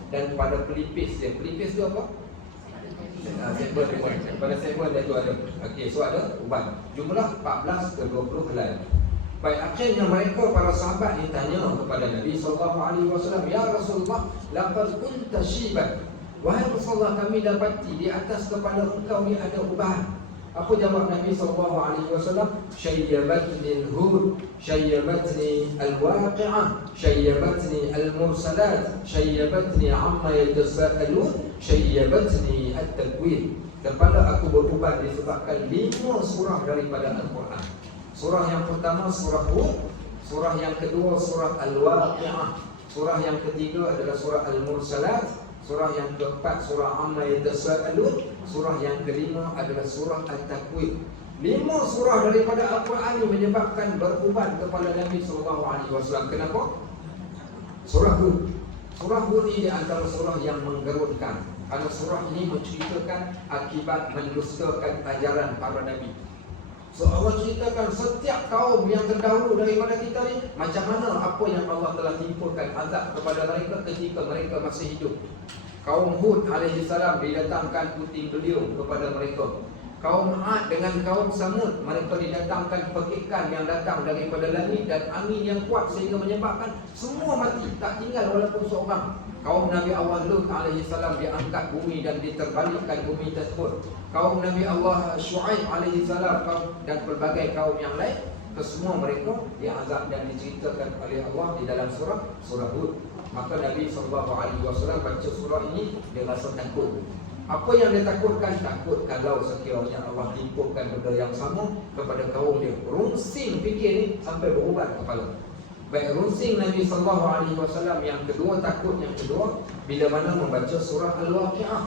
dan pada pelipis dia. Pelipis tu apa? Segmen dia. Pada segmen dia tu ada. Okey, so ada uban. Jumlah 14 ke 20 helai. Baik, akhirnya mereka para sahabat ni tanya kepada Nabi SAW, ya Rasulullah, laqad kunta syiban. Wahai Rasulullah, kami dapati di atas kepala engkau ni ada uban. Apa jawab Nabi SAW? Syayyabatni al-hud, syayyabatni al-waqi'ah, syayyabatni al-mursalat, syayyabatni amma yatasaalun, syayyabatni at-takwir. Kepada aku beruban disebabkan 5 surah daripada Al-Quran. Surah yang pertama surah Hud, surah yang kedua surah Al-Waqi'ah, surah yang ketiga adalah surah Al-Mursalat, surah yang keempat surah Amma Yatasaalun, surah yang kelima adalah surah At-Takwir. 5 surah daripada Al-Quran ini menyebabkan beruban kepada Nabi SAW. Kenapa? Surah Hud. Surah Hud ini di antara surah yang menggerunkan. Kerana surah ini menceritakan akibat mendustakan ajaran para Nabi. So Allah ceritakan setiap kaum yang terdahulu daripada kita ni, macam mana apa yang Allah telah timpakan azab kepada mereka ketika mereka masih hidup. Kaum Hud alaihissalam didatangkan puting beliung kepada mereka. Kaum Ad dengan kaum Samud, mereka didatangkan pekikan yang datang daripada langit dan angin yang kuat sehingga menyebabkan semua mati, tak tinggal walaupun seorang. Kaum Nabi Allah Lut alaihissalam diangkat bumi dan diterbalikkan bumi tersebut. Kaum Nabi Allah Shu'aib alaihissalam dan pelbagai kaum yang lain, kesemua mereka diazab dan diceritakan oleh Allah di dalam surah Hud. Maka Nabi SAW baca surah ini, dia rasa takut. Apa yang dia takutkan? Takut kalau sekiranya Allah timpakan benda yang sama kepada kaum dia. Rungsing fikir ni sampai berubat kepala. Baik, runsing Nabi SAW yang kedua, takut yang kedua, bila mana membaca surah Al-Waqi'ah.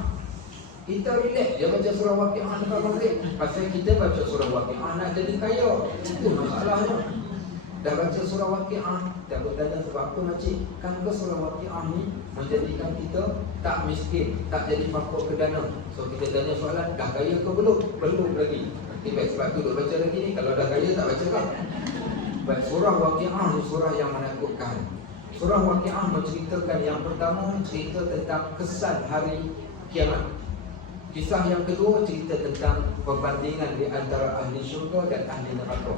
Kita relax, dia baca surah Waqi'ah dekat maghrib. Pasal kita baca surah Waqi'ah nak jadi kaya. Itu masalahnya. Dah baca surah Waqi'ah, dah bertanya sebab apa makcik? Kan ke surah Waqi'ah ni menjadikan kita tak miskin, tak jadi pokok ke dana. So kita tanya soalan, dah kaya ke belum? Belum lagi. Baik, sebab tu duk baca lagi ni. Kalau dah kaya tak baca kan? Baik, surah Waqi'ah ni surah yang menakutkan. Surah Waqi'ah menceritakan yang pertama, cerita tentang kesan hari kiamat. Kisah yang kedua, cerita tentang perbandingan di antara ahli syurga dan ahli neraka.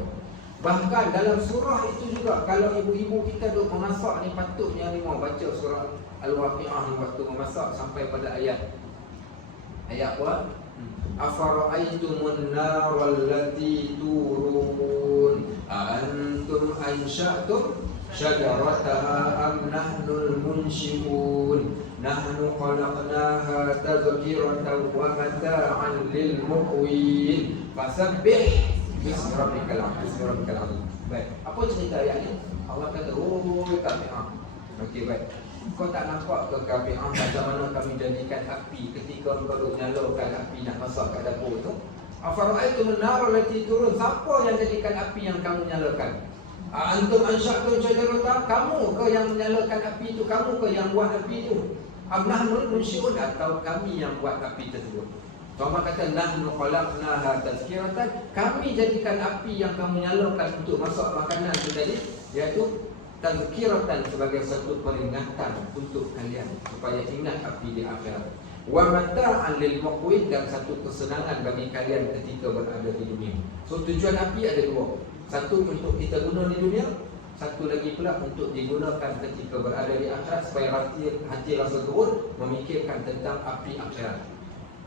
Bahkan dalam surah itu juga, kalau ibu-ibu kita duk memasak ni, patutnya ni mau baca surah Al-Waqi'ah ni waktu memasak sampai pada ayat apa? Afara'aytumun naral lati turun antum ansha'tum syajarataha am nahnul munshi'un nahnu khalaqnaha tadhkiratan wa mata'an lil muqwin fasabbih bismi rabbikal a'la. Baik, apa cerita ayat ni? Allah kata, oh Kafi'ah. Okey, baik. Kau tak nampak ke Kafi'ah macam mana kami jadikan api ketika kau nyalakan api nak masak kat dapur tu? Afara'aytumun nar allati turun. Siapa yang jadikan api yang kamu nyalakan? Antum ansha'tum syajarata, kamu ke yang menyalakan api itu? Kamu ke yang buat api itu? Am nahnul munsyi'un, atau kami yang buat api tersebut? Allah kata nahnu khalaqnaha tazkiratan, kami jadikan api yang kamu nyalakan untuk masak makanan itu tadi, iaitu tazkiratan, sebagai satu peringatan untuk kalian supaya ingat api di akhirat. Wa mata'an lil muqwin, dan satu kesenangan bagi kalian ketika berada di dunia. So tujuan api ada dua. Satu untuk kita guna di dunia, satu lagi pula untuk digunakan ketika berada di akhirat supaya hati rasa turun memikirkan tentang api akhirat.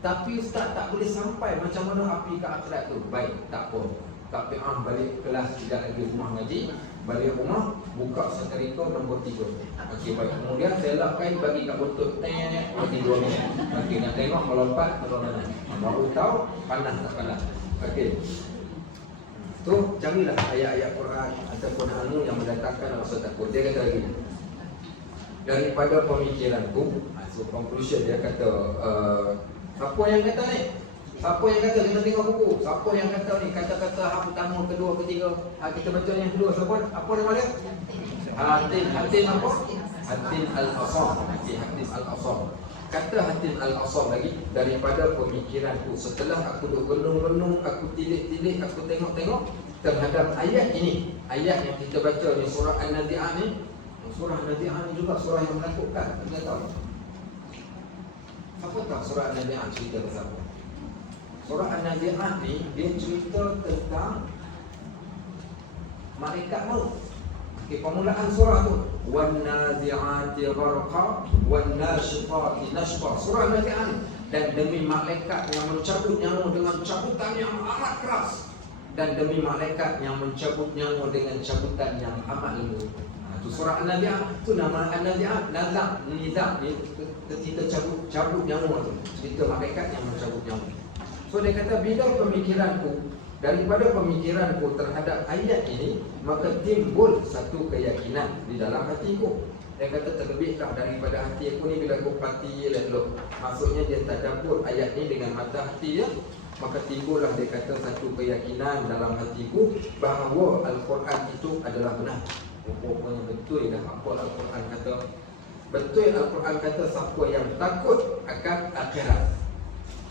Tapi Ustaz tak boleh sampai macam mana api ke akhirat tu. Baik, tak apa. Tapi balik kelas, tidak lagi rumah ngaji. Balik rumah, buka setrika nombor 3. Okey, baik. Kemudian saya lapkan bagi kat buntut. Bagi 2 minit. Okey, nak tengok melompat ke mana. Baru tahu panas tak panas. Okey. Tu carilah ayat-ayat Quran ataupun anu yang mendatangkan rasa takut. Dia kata lagi, daripada pemikiranku, so conclusion dia kata, siapa yang kata ni? Siapa yang kata? Kena tengok buku. Siapa yang kata ni? Kata-kata hak pertama, kedua, ketiga. Kita baca yang kedua. Siapa? Apa nama dia? Hatim apa? Hatim Al-Asam. Hatim Al-Asam. Kata Hatim Al-Asam lagi, daripada pemikiranku, setelah aku duk renung-renung, aku tilik-tilik, aku tengok-tengok terhadap ayat ini, ayat yang kita baca ni, surah An-Nazi'ah ni. Surah An-Nazi'ah ni juga surah yang menakutkan. Kita tahu. Siapa tahu surah An-Nazi'ah cerita pasal apa? Surah An-Nazi'ah ni dia cerita tentang malaikat maut. Okey, permulaan surah tu, wan nazi'ati gharqa wan nashifati nashfa. Surah An-Nazi'ah ni, dan demi malaikat yang mencabut nyawa dengan cabutan yang amat keras, dan demi malaikat yang mencabut nyawa dengan cabutan yang amat lembut. Itu surah An-Nazi'ah. Tu nama An-Nazi'ah, nazak, nizak ni ketika cabut nyawa tu. Cerita malaikat yang mencabut nyawa. So dia kata, bila pemikiranku, daripada pemikiranku terhadap ayat ini, maka timbul satu keyakinan di dalam hatiku. Dia kata, terbitlah daripada hati aku ni bila aku perhati elok. Maksudnya dia tadabbur ayat ni dengan mata hati dia, maka timbullah dia kata satu keyakinan dalam hatiku bahawa Al-Quran itu adalah benar. Rupanya betul dah apa Al-Quran kata. Betul Al-Quran kata, siapa yang takut akan akhirat,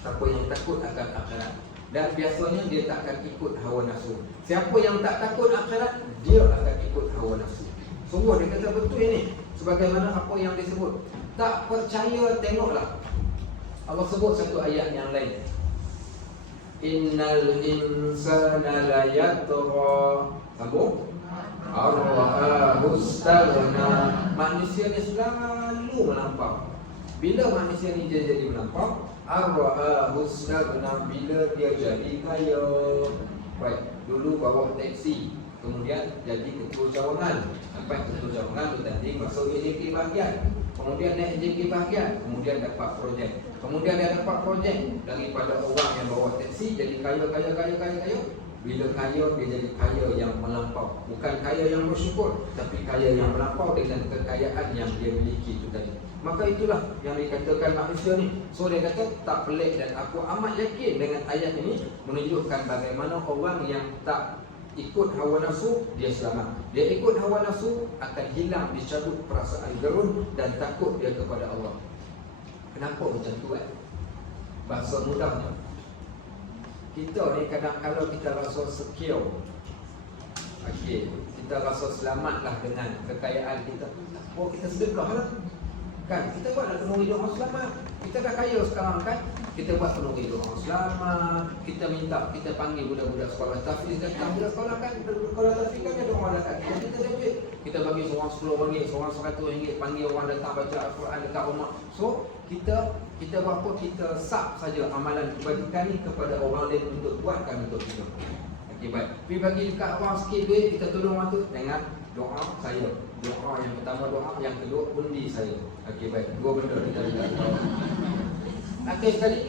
siapa yang takut akan akhirat, dan biasanya dia tak akan ikut hawa nafsu. Siapa yang tak takut akhirat, dia akan ikut hawa nafsu. Sungguh dia kata betul ini. Sebagaimana apa yang disebut. Tak percaya, tengoklah. Allah sebut satu ayat yang lain. Innal insana la yatgha. Sambung. Ar-ra'ahu istaghna. Manusia ni selalu melampau. Bila manusia ni dia jadi melampau, ar-ra'ahu istaghna, bila dia jadi kaya. Baik, dulu bawa taksi, kemudian jadi ketua cawangan. Sampai ketua cawangan tu tadi masuk JK bahagian. Kemudian naik JK bahagian, kemudian dapat projek. Kemudian dia dapat projek daripada orang yang bawa taksi jadi kaya. Bila kaya, dia jadi kaya yang melampau. Bukan kaya yang bersyukur, tapi kaya yang melampau dengan kekayaan yang dia miliki itu tadi. Maka itulah yang dikatakan manusia ni. So dia kata tak pelik, dan aku amat yakin dengan ayat ini menunjukkan bagaimana orang yang tak ikut hawa nafsu, dia selamat. Dia ikut hawa nafsu, akan hilang dicabut perasaan gerun dan takut dia kepada Allah. Kenapa macam tu Bahasa mudahnya, kita ni kadang-kadang kita rasa secure, okay, kita rasa selamatlah dengan kekayaan kita. Oh, kita sedekah lah kan, kita buat penuh hidup orang selamat. Kita dah kaya sekarang kan, kita buat penuh hidup orang selamat. Kita minta, kita panggil budak-budak sekolah tahfiz datang. Budak sekolah kan, sekolah tahfiz kan ada orang datang. Kita ada duit, kita bagi seorang RM10, seorang RM100, panggil orang datang baca Al-Quran dekat rumah. So kita buat apa? Kita sab saja amalan kebajikan ni kepada orang lain untuk buatkan untuk kita. Okey, baik. Pergi bagi dekat orang sikit duit, kita tolong orang tu. Jangan doa saya. Doa yang pertama doa, yang kedua undi saya. Okey, baik. Dua benda kita lihat. Akhir sekali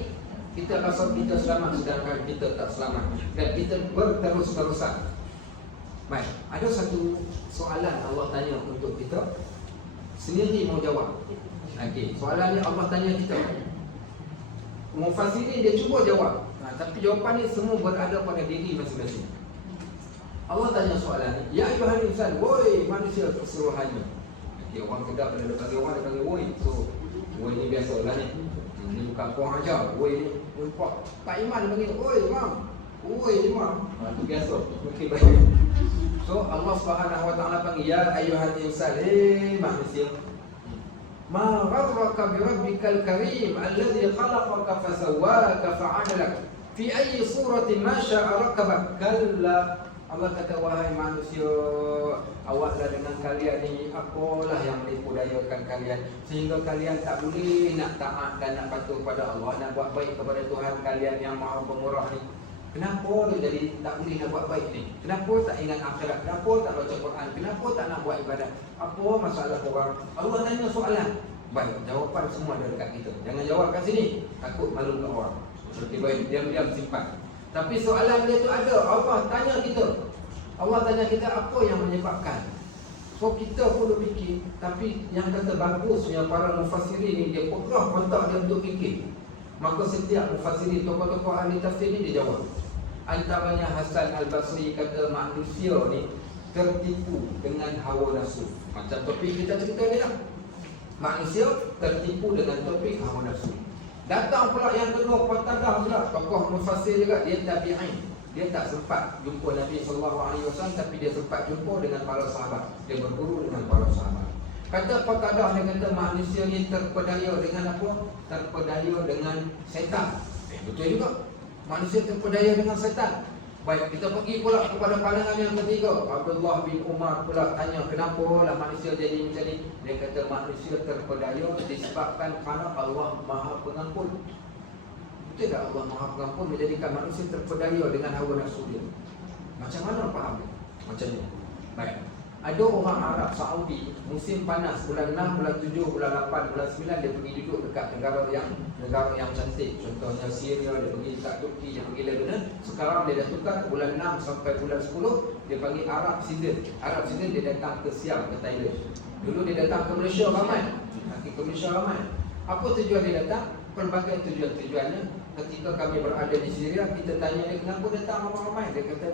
kita rasa kita selamat sedangkan kita tak selamat, dan kita berterus-terusan. Baik, ada satu soalan Allah tanya untuk kita, sendiri mau jawab. Okey, soalan ni Allah tanya kita. Mufassirin dia cuba jawab, tapi jawapan ni semua berada pada diri masing-masing. Allah tanya soalan ni, ya ayuhal insan, woi manusia keseluruhannya. Okey, orang Kedah bila dia panggil orang, dia panggil woi. So woi ni biasalah ni. Ini bukan kurang ajar, woi ni. Pak Iman panggil, woi imam. Woi imam. Itu biasa. Okey, baik. So Allah Subhanahu wa taala panggil, ya ayuhal insan, manusia. Ma gharraka bi rabbikal karim alladhi khalaqaka fasawwaka fa'adalak fi ayyi suratin ma syaa rakabak. Kalla, Allah kata, wahai manusia, awaklah dengan kalian ni apalah yang menipu dayakan kalian sehingga kalian tak boleh nak taat dan nak patuh pada Allah, nak buat baik kepada Tuhan kalian yang Maha Pemurah ni. Kenapa dia jadi tak boleh nak buat baik ni? Kenapa tak ingat akhirat? Kenapa tak baca Quran? Kenapa tak nak buat ibadat? Apa masalah korang? Allah tanya soalan. Baik, jawapan semua ada dekat kita. Jangan jawab kat sini, takut malu ke orang. Okey, baik, diam-diam simpan. Tapi soalan dia tu ada. Allah tanya kita. Allah tanya kita apa yang menyebabkan. So kita perlu fikir. Tapi yang kata bagusnya para mufassirin ni, dia pegang otak dia untuk fikir. Maka setiap mufassirin, tokoh-tokoh ahli tafsir ni dia jawab. Antaranya Hasan Al-Basri kata manusia ni tertipu dengan hawa nafsu. Macam topik kita cerita ni lah. Manusia tertipu dengan topik hawa nafsu. Datang pula yang kedua, Qatadah pula, tokoh mufassir juga, dia tabi'in. Dia tak sempat jumpa Nabi SAW, tapi dia sempat jumpa dengan para sahabat. Dia berguru dengan para sahabat. Kata Qatadah, dia kata manusia ni terpedaya dengan apa? Terpedaya dengan setan. Betul juga. Manusia terpedaya dengan setan. Baik, kita pergi pula kepada pandangan yang ketiga. Abdullah bin Umar pula tanya, kenapa lah manusia jadi macam ni? Dia kata manusia terpedaya disebabkan kerana Allah Maha Pengampun. Betul tak Allah Maha Pengampun menjadikan manusia terpedaya dengan hawa nafsu dia? Macam mana faham dia? Macam ni. Baik. Ada orang Arab Saudi, musim panas, bulan 6, bulan 7, bulan 8, bulan 9, dia pergi duduk dekat negara yang cantik. Contohnya Syria, dia pergi dekat Turki, dia pergi Lebanon. Sekarang dia dah tukar bulan 6 sampai bulan 10, dia panggil Arab Season. Arab Season dia datang ke Siam, ke Thailand. Dulu dia datang ke Malaysia ramai. Ke Malaysia ramai. Apa tujuan dia datang? Pelbagai tujuannya. Ketika kami berada di Syria, kita tanya dia kenapa datang ramai-ramai. Dia kata,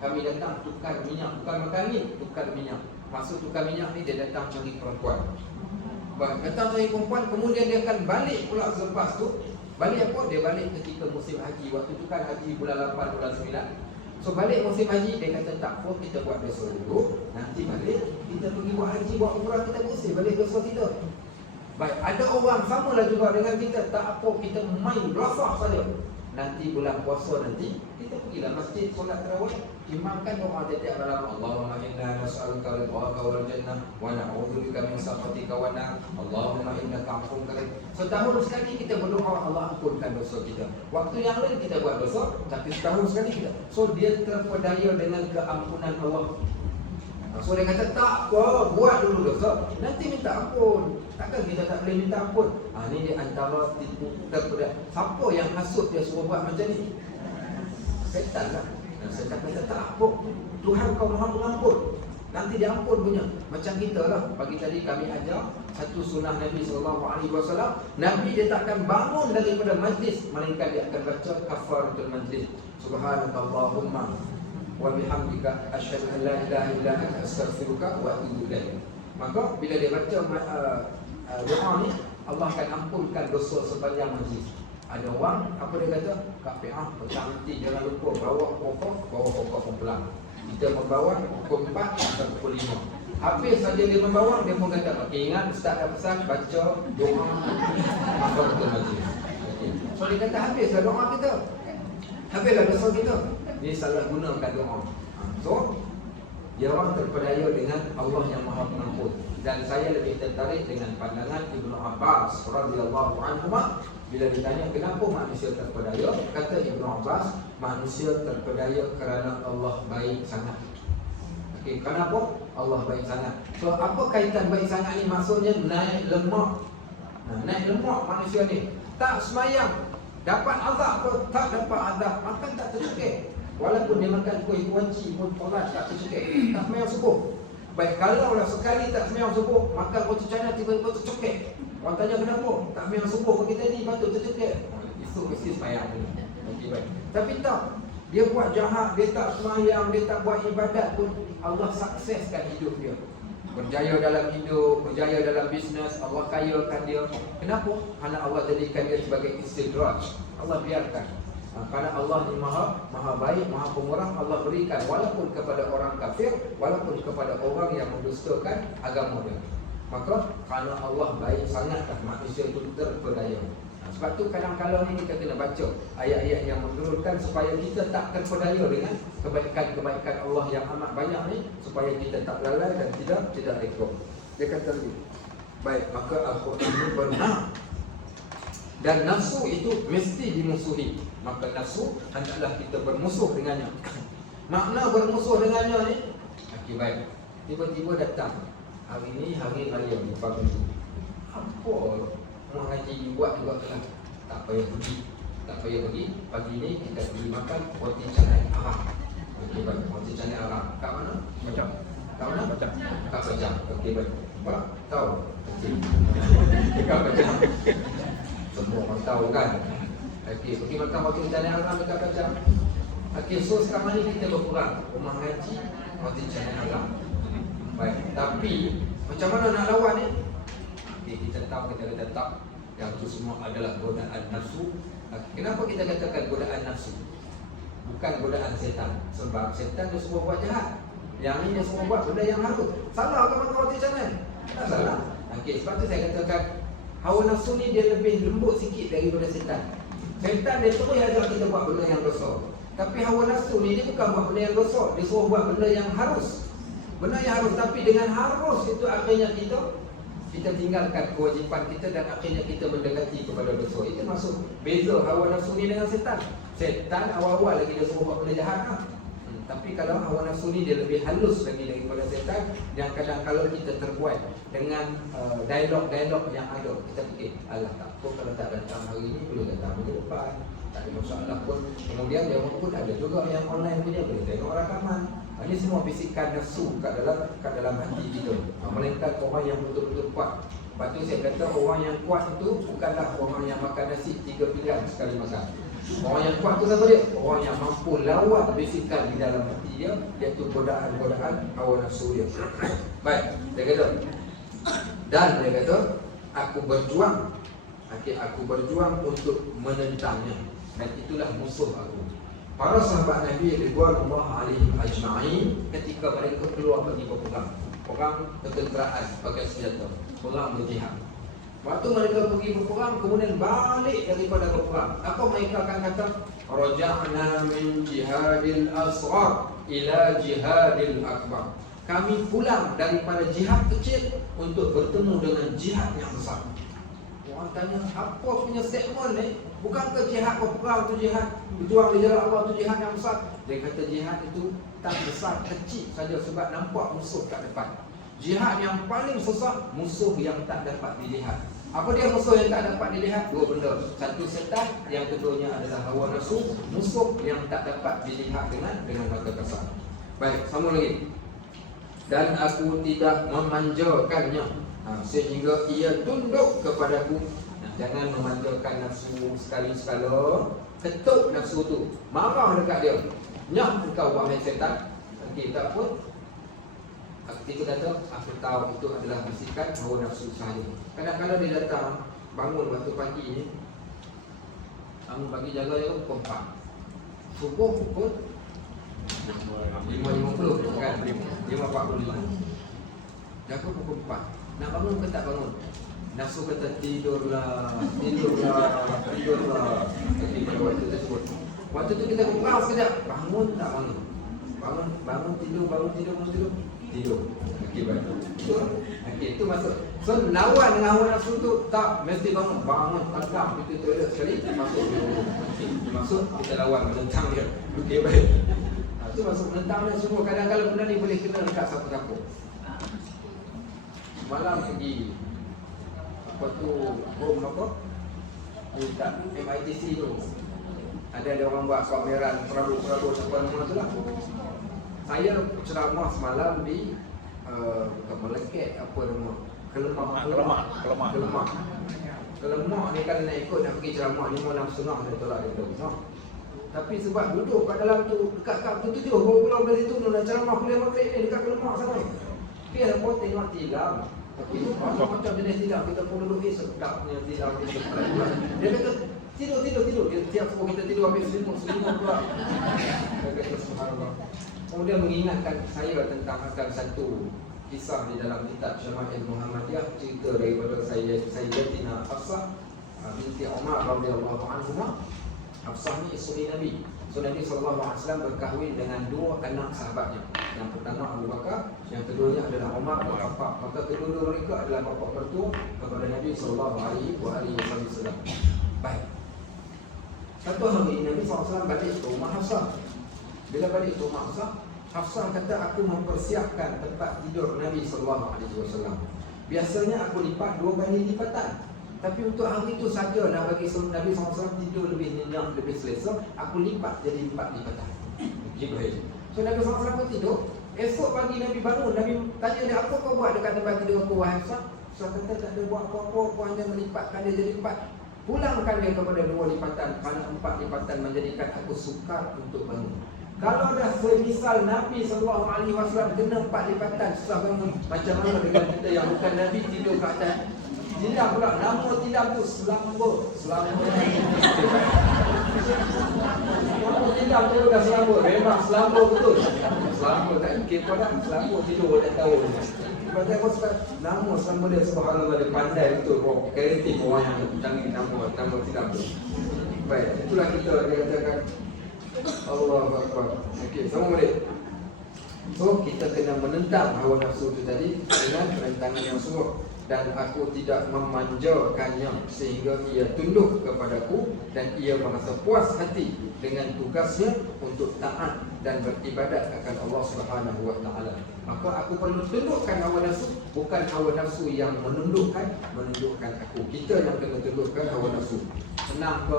kami datang tukar minyak. Bukan makan ni, tukar minyak. Maksud tukar minyak ni, dia datang cari perempuan. Datang cari perempuan, kemudian dia akan balik pula selepas tu. Balik apa? Dia balik ketika musim haji. Waktu tu kan haji bulan 8, bulan 9. So balik musim haji, dia kata tak apa, kita buat dosa dulu. Nanti balik, kita pergi buat haji, buat umrah, kita bersih balik dosa kita. Baik, ada orang samalah juga dengan kita. Tak apa, kita main rafah saja. Nanti bulan puasa nanti, kita pergilah masjid, solat tarawih. Imam kan doa tiap malam, Allahumma inna nas'aluka ridhaka wal jannah wa na'udzubika min sakhatika wan nar. Allahumma innaka 'afuwwun karim. Setahun sekali kita berdoa Allah ampunkan dosa kita. Waktu yang lain kita buat dosa, tapi setahun sekali kita. So dia terpedaya dengan keampunan Allah. So dia kata tak apa, buat dulu dosa, nanti minta ampun. Takkan kita tak boleh minta ampun? Ini dia antara tipu terpedaya. Siapa yang hasut dia suruh buat macam ni? Setan lah. Setan kata tak apa, Tuhan kau maha mengampun, nanti diampun punya. Macam kita lah. Pagi tadi kami ajar satu sunnah Nabi SAW. Nabi dia tak akan bangun daripada majlis melainkan dia akan baca kafaratul majlis. Subhanakallahumma wa bihamdika asyhadu an la ilaha illa anta astaghfiruka wa atubu ilaik. Maka bila dia baca doa ni, Allah akan ampunkan dosa sepanjang majlis. Ada orang, apa dia kata? Kak Pi'ah, petang nanti jangan lupa bawa pokok pelan. Kita membawa pukul 4 sampai pukul 5. Habis saja dia membawa, dia pun kata, ingat Ustaz dah pesan baca doa kafaratul majlis. So dia kata habislah doa kita, habislah dosa kita. Dia salah gunakan doa. So dia orang terpedaya dengan Allah yang Maha Pengampun. Dan saya lebih tertarik dengan pandangan Ibnu Abbas radhiyallahu anhu. Bila ditanya kenapa manusia terpedaya, kata Ibnu Abbas, manusia terpedaya kerana Allah baik sangat. Okey, kenapa? Allah baik sangat. So apa kaitan baik sangat ni? Maksudnya naik lemak. Naik lemak manusia ni. Tak semayang, dapat azab ke? Tak dapat azab, makan tak tercukup. Walaupun dia makan kuih kuaci pun solat tak tercukup. Tak semayang subuh. Baik, kalau lah sekali tak semayang subuh, makan roti canai tiba-tiba tercukup. Orang tanya kenapa? Tak semayang subuh pagi tadi, patut tercukup. Esok mesti semayang ni. Okay, baik. Tapi tak, dia buat jahat, dia tak semayang, dia tak buat ibadat pun, Allah sukseskan hidup dia. Berjaya dalam hidup, berjaya dalam bisnes, Allah kayakan dia. Kenapa? Kerana Allah jadikan dia sebagai istidraj. Allah biarkan. Kerana Allah ni maha baik, maha pemurah. Allah berikan walaupun kepada orang kafir, walaupun kepada orang yang mendustakan agama dia. Maka kerana Allah baik sangatlah manusia itu terpedaya. Sebab tu kadang-kadang ni kita kena baca ayat-ayat yang menurunkan supaya kita tak terpedaya dengan kebaikan-kebaikan Allah yang amat banyak ni, supaya kita tak lalai dan tidak rekod. Dia kata lagi, baik, maka Al-Quran ini benar dan nafsu itu mesti dimusuhi. Maka nafsu hendaklah kita bermusuh dengannya. Makna bermusuh dengannya ni, okay, baik, tiba-tiba datang hari ni hari raya ni pagi tu, apa orang haji buat juga kan? Tak payah pergi. Pagi ni kita pergi makan roti canai Arab. Okey, baik, roti canai Arab. Kat mana? Macam. Kat mana? Macam. Kat Pajang. Okey, baik. Apa? Tahu? Okey. Kat Pajang. Semua orang tahu kan? Okey, pergi makan roti canai Arab dekat Pajang. Okey, so sekarang ni kita berperang rumah haji roti canai Arab. Baik, tapi macam mana nak lawan ni? Kita tahu, kita kata tak, yang itu semua adalah godaan nafsu. Kenapa kita katakan godaan nafsu? Bukan godaan setan. Sebab setan dia semua buat jahat, yang ini dia semua buat benda yang harus. Salah ke makan roti canai? Tak salah. Okey, sebab tu saya katakan hawa nafsu ni dia lebih lembut sikit daripada setan. Setan dia terus ajak kita buat benda yang dosa. Tapi hawa nafsu ni dia bukan buat benda yang dosa, dia suruh buat benda yang harus. Benda yang harus, tapi dengan harus itu akhirnya kita tinggalkan kewajipan kita dan akhirnya kita mendekati kepada dosa. Itu maksud beza hawa nafsu ni dengan setan. Setan awal-awal lagi dia suruh buat benda jahat kan? Tapi kalau hawa nafsu ni dia lebih halus lagi daripada setan. Yang kadang-kadang kita terbuat dengan dialog-dialog yang ada. Kita fikir, alah tak apa kalau tak datang hari ni, boleh datang minggu depan, tak ada masalah pun. Kemudian dia pun ada juga yang online punya, boleh tengok rakaman. Ini semua bisikan nafsu kat dalam hati kita. Melainkan orang yang betul-betul kuat. Lepas tu saya kata orang yang kuat itu bukanlah orang yang makan nasi 3 pinggan sekali makan. Orang yang kuat tu siapa dia? Orang yang mampu lawan bisikan di dalam hati dia, iaitu godaan-godaan hawa nafsu dia. Baik, dia kata, dan dia kata, aku berjuang untuk menentangnya, dan itulah musuh aku. Para sahabat Nabi ridwanullah alaihim ajma'in ketika mereka keluar pergi berperang, perang ketenteraan pakai senjata, perang berjihad. Waktu mereka pergi berperang kemudian balik daripada berperang, apa mereka akan kata? Raja'na min jihadil asghar ila jihadil akbar. Kami pulang daripada jihad kecil untuk bertemu dengan jihad yang besar. Orang tanya, apa punya statement ni? Bukankah jihad berperang tu jihad, berjuang di jalan Allah tu jihad yang besar? Dia kata jihad itu tak besar, kecil saja sebab nampak musuh kat depan. Jihad yang paling susah, musuh yang tak dapat dilihat. Apa dia musuh yang tak dapat dilihat? Dua benda. Satu setan, yang keduanya adalah hawa nafsu. Musuh yang tak dapat dilihat dengan mata kasar. Baik, sambung lagi. Dan aku tidak memanjakannya sehingga ia tunduk kepadaku. Jangan memanjakan nafsu sekali-sekala. Ketuk nafsu tu, marah dekat dia. Nyah engkau wahai setan. Nanti tak pun kita kata, aku tahu itu adalah bisikan hawa nafsu saya. Kadang-kadang dia datang bangun waktu pagi ni, bangun pagi jaga dia pukul 4, subuh pukul 5.50 kan, 5.45. Jaga pukul 4. Nak bangun ke tak bangun? Nafsu kata tidurlah. Tapi pada waktu tersebut, waktu tu kita buka sekejap, bangun tak bangun. Bangun tidur. Okey, baik. Okey, itu maksud. So lawan dengan hawa nafsu tu tak mesti bangun tegak itu toilet sekali masuk kita lawan menentang dia. Okey, baik. Itu maksud menentang dia semua. Kadang-kadang benda ni boleh kena dekat siapa-siapa. Malam pergi apa tu bom apa? Tak MITC tu. Ada orang buat pameran perahu apa nama tu lah. Saya ceramah semalam di Meleket apa nama? Kelemak ni kan nak ikut nak pergi ceramah 5-6 dia tolak dia tu. Tapi sebab duduk kat dalam tu dekat tu 7 baru pulang dari tu nak ceramah kuliah Meleket ni dekat Kelemak sana. Dia pun tengok tilam. Tapi itu macam jenis tilam kita pun duduk sedapnya tilam ni. Dia kata tidur. Dia tiap suruh kita tidur ambil selimut pula. Dia kata subhanallah. Kemudian mengingatkan saya tentang akan satu kisah di dalam kitab Syama'il Muhammadiyah, cerita daripada Sayyidatina Hafsah binti Umar radhiyallahu anha. Hafsah ni isteri Nabi. So Nabi SAW berkahwin dengan dua anak sahabatnya. Yang pertama Abu Bakar, yang keduanya adalah Umar bin Khattab. Maka kedua-dua mereka adalah bapa mertua kepada Nabi SAW. Baik. Satu hari Nabi SAW balik ke rumah Hafsah. Bila balik ke rumah Hafsah kata, aku mempersiapkan tempat tidur Nabi SAW. Biasanya aku lipat 2 kali lipatan. Tapi untuk hari itu saja nak bagi Nabi SAW tidur lebih nyenyak, lebih selesa, aku lipat jadi 4 lipatan. Okay, so Nabi SAW pun tidur. Esok pagi Nabi bangun, Nabi tanya dia, apa kau buat dekat tempat tidur aku, wahai Hafsah? Hafsah kata, tak ada buat apa-apa, aku hanya melipatkan dia jadi 4. Pulangkan dia kepada 2 lipatan, kerana 4 lipatan menjadikan aku sukar untuk bangun. Kalau dah semisal Nabi SAW kena 4 lipatan susah bangun, macam mana dengan kita yang bukan Nabi tidur kat atas? Tilam pula, nama tilam tu selamba. Nama tilam tu dah selamba, memang selamba betul. Selamba tak fikir pun dah, selamba tidur dah tahu. Sebab aku suka nama selamba dia, subhanallah, dia pandai betul. Kreatif orang yang canggih nama tilam tu. Baik, itulah kita, dia katakan Allahu Akbar. Okey, sama balik. So, kita kena menentang hawa nafsu itu tadi dengan perentangan yang sungguh. Dan aku tidak memanjakannya sehingga ia tunduk kepadaku dan ia merasa puas hati dengan tugasnya untuk taat dan beribadat akan Allah Subhanahu wa taala. Maka aku perlu tundukkan hawa nafsu, bukan hawa nafsu yang menundukkan aku. Kita yang kena tundukkan hawa nafsu. Senang ke?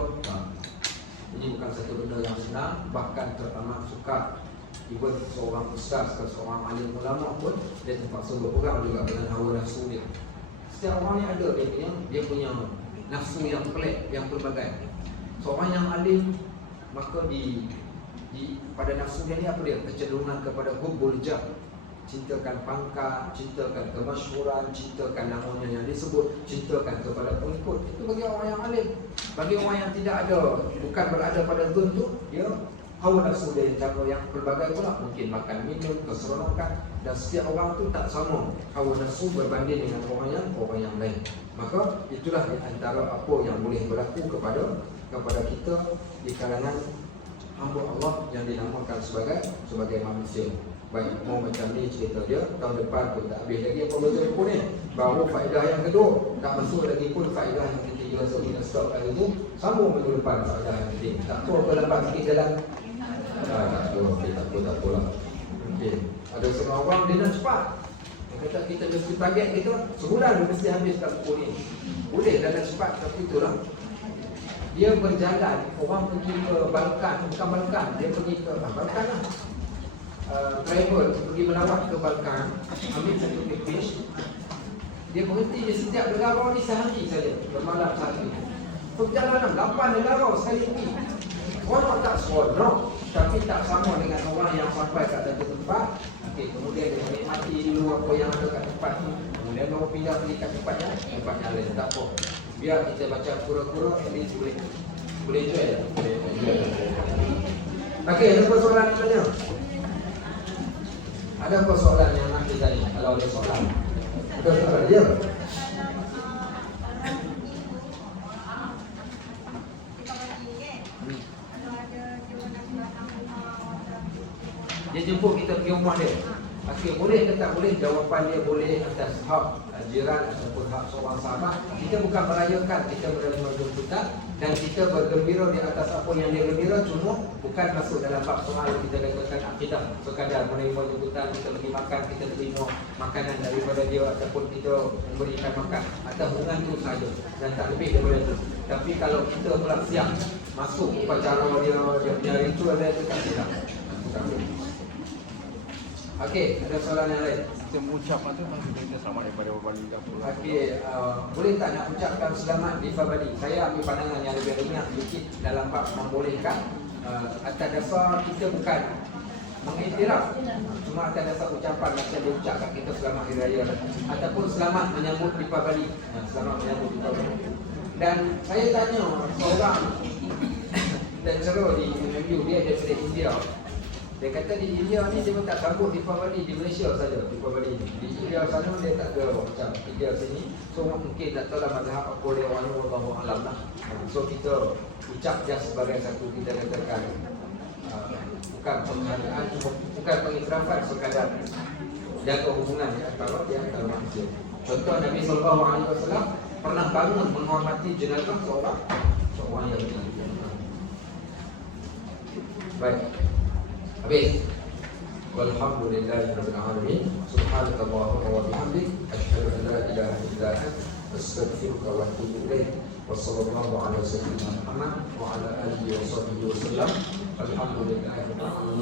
Ini bukan satu benda yang senang, bahkan teramat sukar. Even seorang ustaz ke seorang alim ulama pun dia terpaksa berperang juga dengan hawa nafsu dia. Setiap orang ni ada dia punya nafsu yang pelik, yang pelbagai. Seorang yang alim, maka pada nafsu dia ni apa dia? Kecenderungan kepada hubbul jah, cintakan pangkat, cintakan kemasyhuran, cintakan namanya yang disebut, cintakan kepada pengikut. Itu bagi orang yang alim. Bagi orang yang tidak ada, bukan berada pada zon tu, dia hawa nafsu dia yang pelbagai pula. Mungkin makan minum, keseronokan. Dan setiap orang tu tak sama hawa nafsu berbanding dengan orang yang lain. Maka itulah di antara apa yang boleh berlaku kepada kita di kalangan hamba Allah yang dinamakan sebagai manusia. Baik, mau macam ni cerita dia. Tahun depan pun tak habis lagi apa betul pun ni. Baru faedah yang kedua, tak masuk lagi pun faedah yang ketiga. So kita stop kat situ, sambung minggu depan faedah yang ketiga. Tak apa lambat sikit jalan. Tak apa lah. Okay. Ada setengah orang dia nak cepat. Dia kata kita mesti target kita sebulan mesti habis kat buku ni. boleh dalam cepat, tapi itulah dia berjalan, orang pergi ke Balkan, bukan Balkan, dia pergi ke Balkan lah. Travel pergi melawat ke Balkan, ambil satu package. Dia berhenti di setiap negara ni sehari saja, bermalam sehari. Perjalanan 8 negara sekali ini. Orang tak seronok, tapi tak sama dengan orang yang sampai kat satu tempat. Kemudian dia menikmati dulu apa yang ada kat tempat ni. Kemudian baru pindah pergi kat tempat yang lain. Tak apa. Biar kita baca pura-pura, ini boleh enjoy ya? Boleh enjoy. Okey, ada persoalan tanya? Ada persoalan yang nak ditanya? Kalau ada soalan, ada soalan dia. Dia jemput kita pergi rumah dia. Okey, boleh ke tak boleh? Jawapan dia boleh atas hak jiran ataupun hak seorang sahabat. Kita bukan merayakan kita menerima jemputan dan kita bergembira di atas apa yang dia gembira, cuma bukan masuk dalam bab soal yang kita katakan akidah sekadar menerima jemputan, kita pergi makan, kita terima makanan daripada dia ataupun kita memberikan makan atas hubungan itu saja dan tak lebih daripada itu. Tapi kalau kita pula siap masuk upacara dia punya ritual dia itu tak tidak. Okey, ada soalan yang lain? Kita mengucap tu kita selamat daripada Bali ke apa? Okey, boleh tak nak ucapkan selamat di Bali? Saya ambil pandangan yang lebih ringan sedikit dalam bab membolehkan atas dasar kita bukan mengiktiraf, cuma atas dasar ucapan macam dia ucapkan kita selamat hari raya ataupun selamat menyambut di Bali. Selamat menyambut di Bali. Dan saya tanya seorang lecturer di UMU, dia daripada India. Dia kata di India ni dia tak sambut Deepavali, di Malaysia saja Deepavali ni. Di India sana dia tak ada macam India sini. So mungkin tak tahu lah mazhab apa dia orang wallahu alam lah. So kita ucap just sebagai satu kita katakan bukan penghargaan, bukan pengiktirafan, sekadar jaga hubungan antara dia antara manusia. Contoh Nabi SAW pernah bangun menghormati jenazah seorang Yahudi. Baik. Habis. Walhamdulillahirabbil alamin. Subhanakallahumma wa bihamdik asyhadu an la ilaha illa anta astaghfiruka wa atubu ilaik. Wassallallahu ala sayyidina Muhammad wa ala alihi wa sahbihi wasallam. Alhamdulillahirabbil alamin.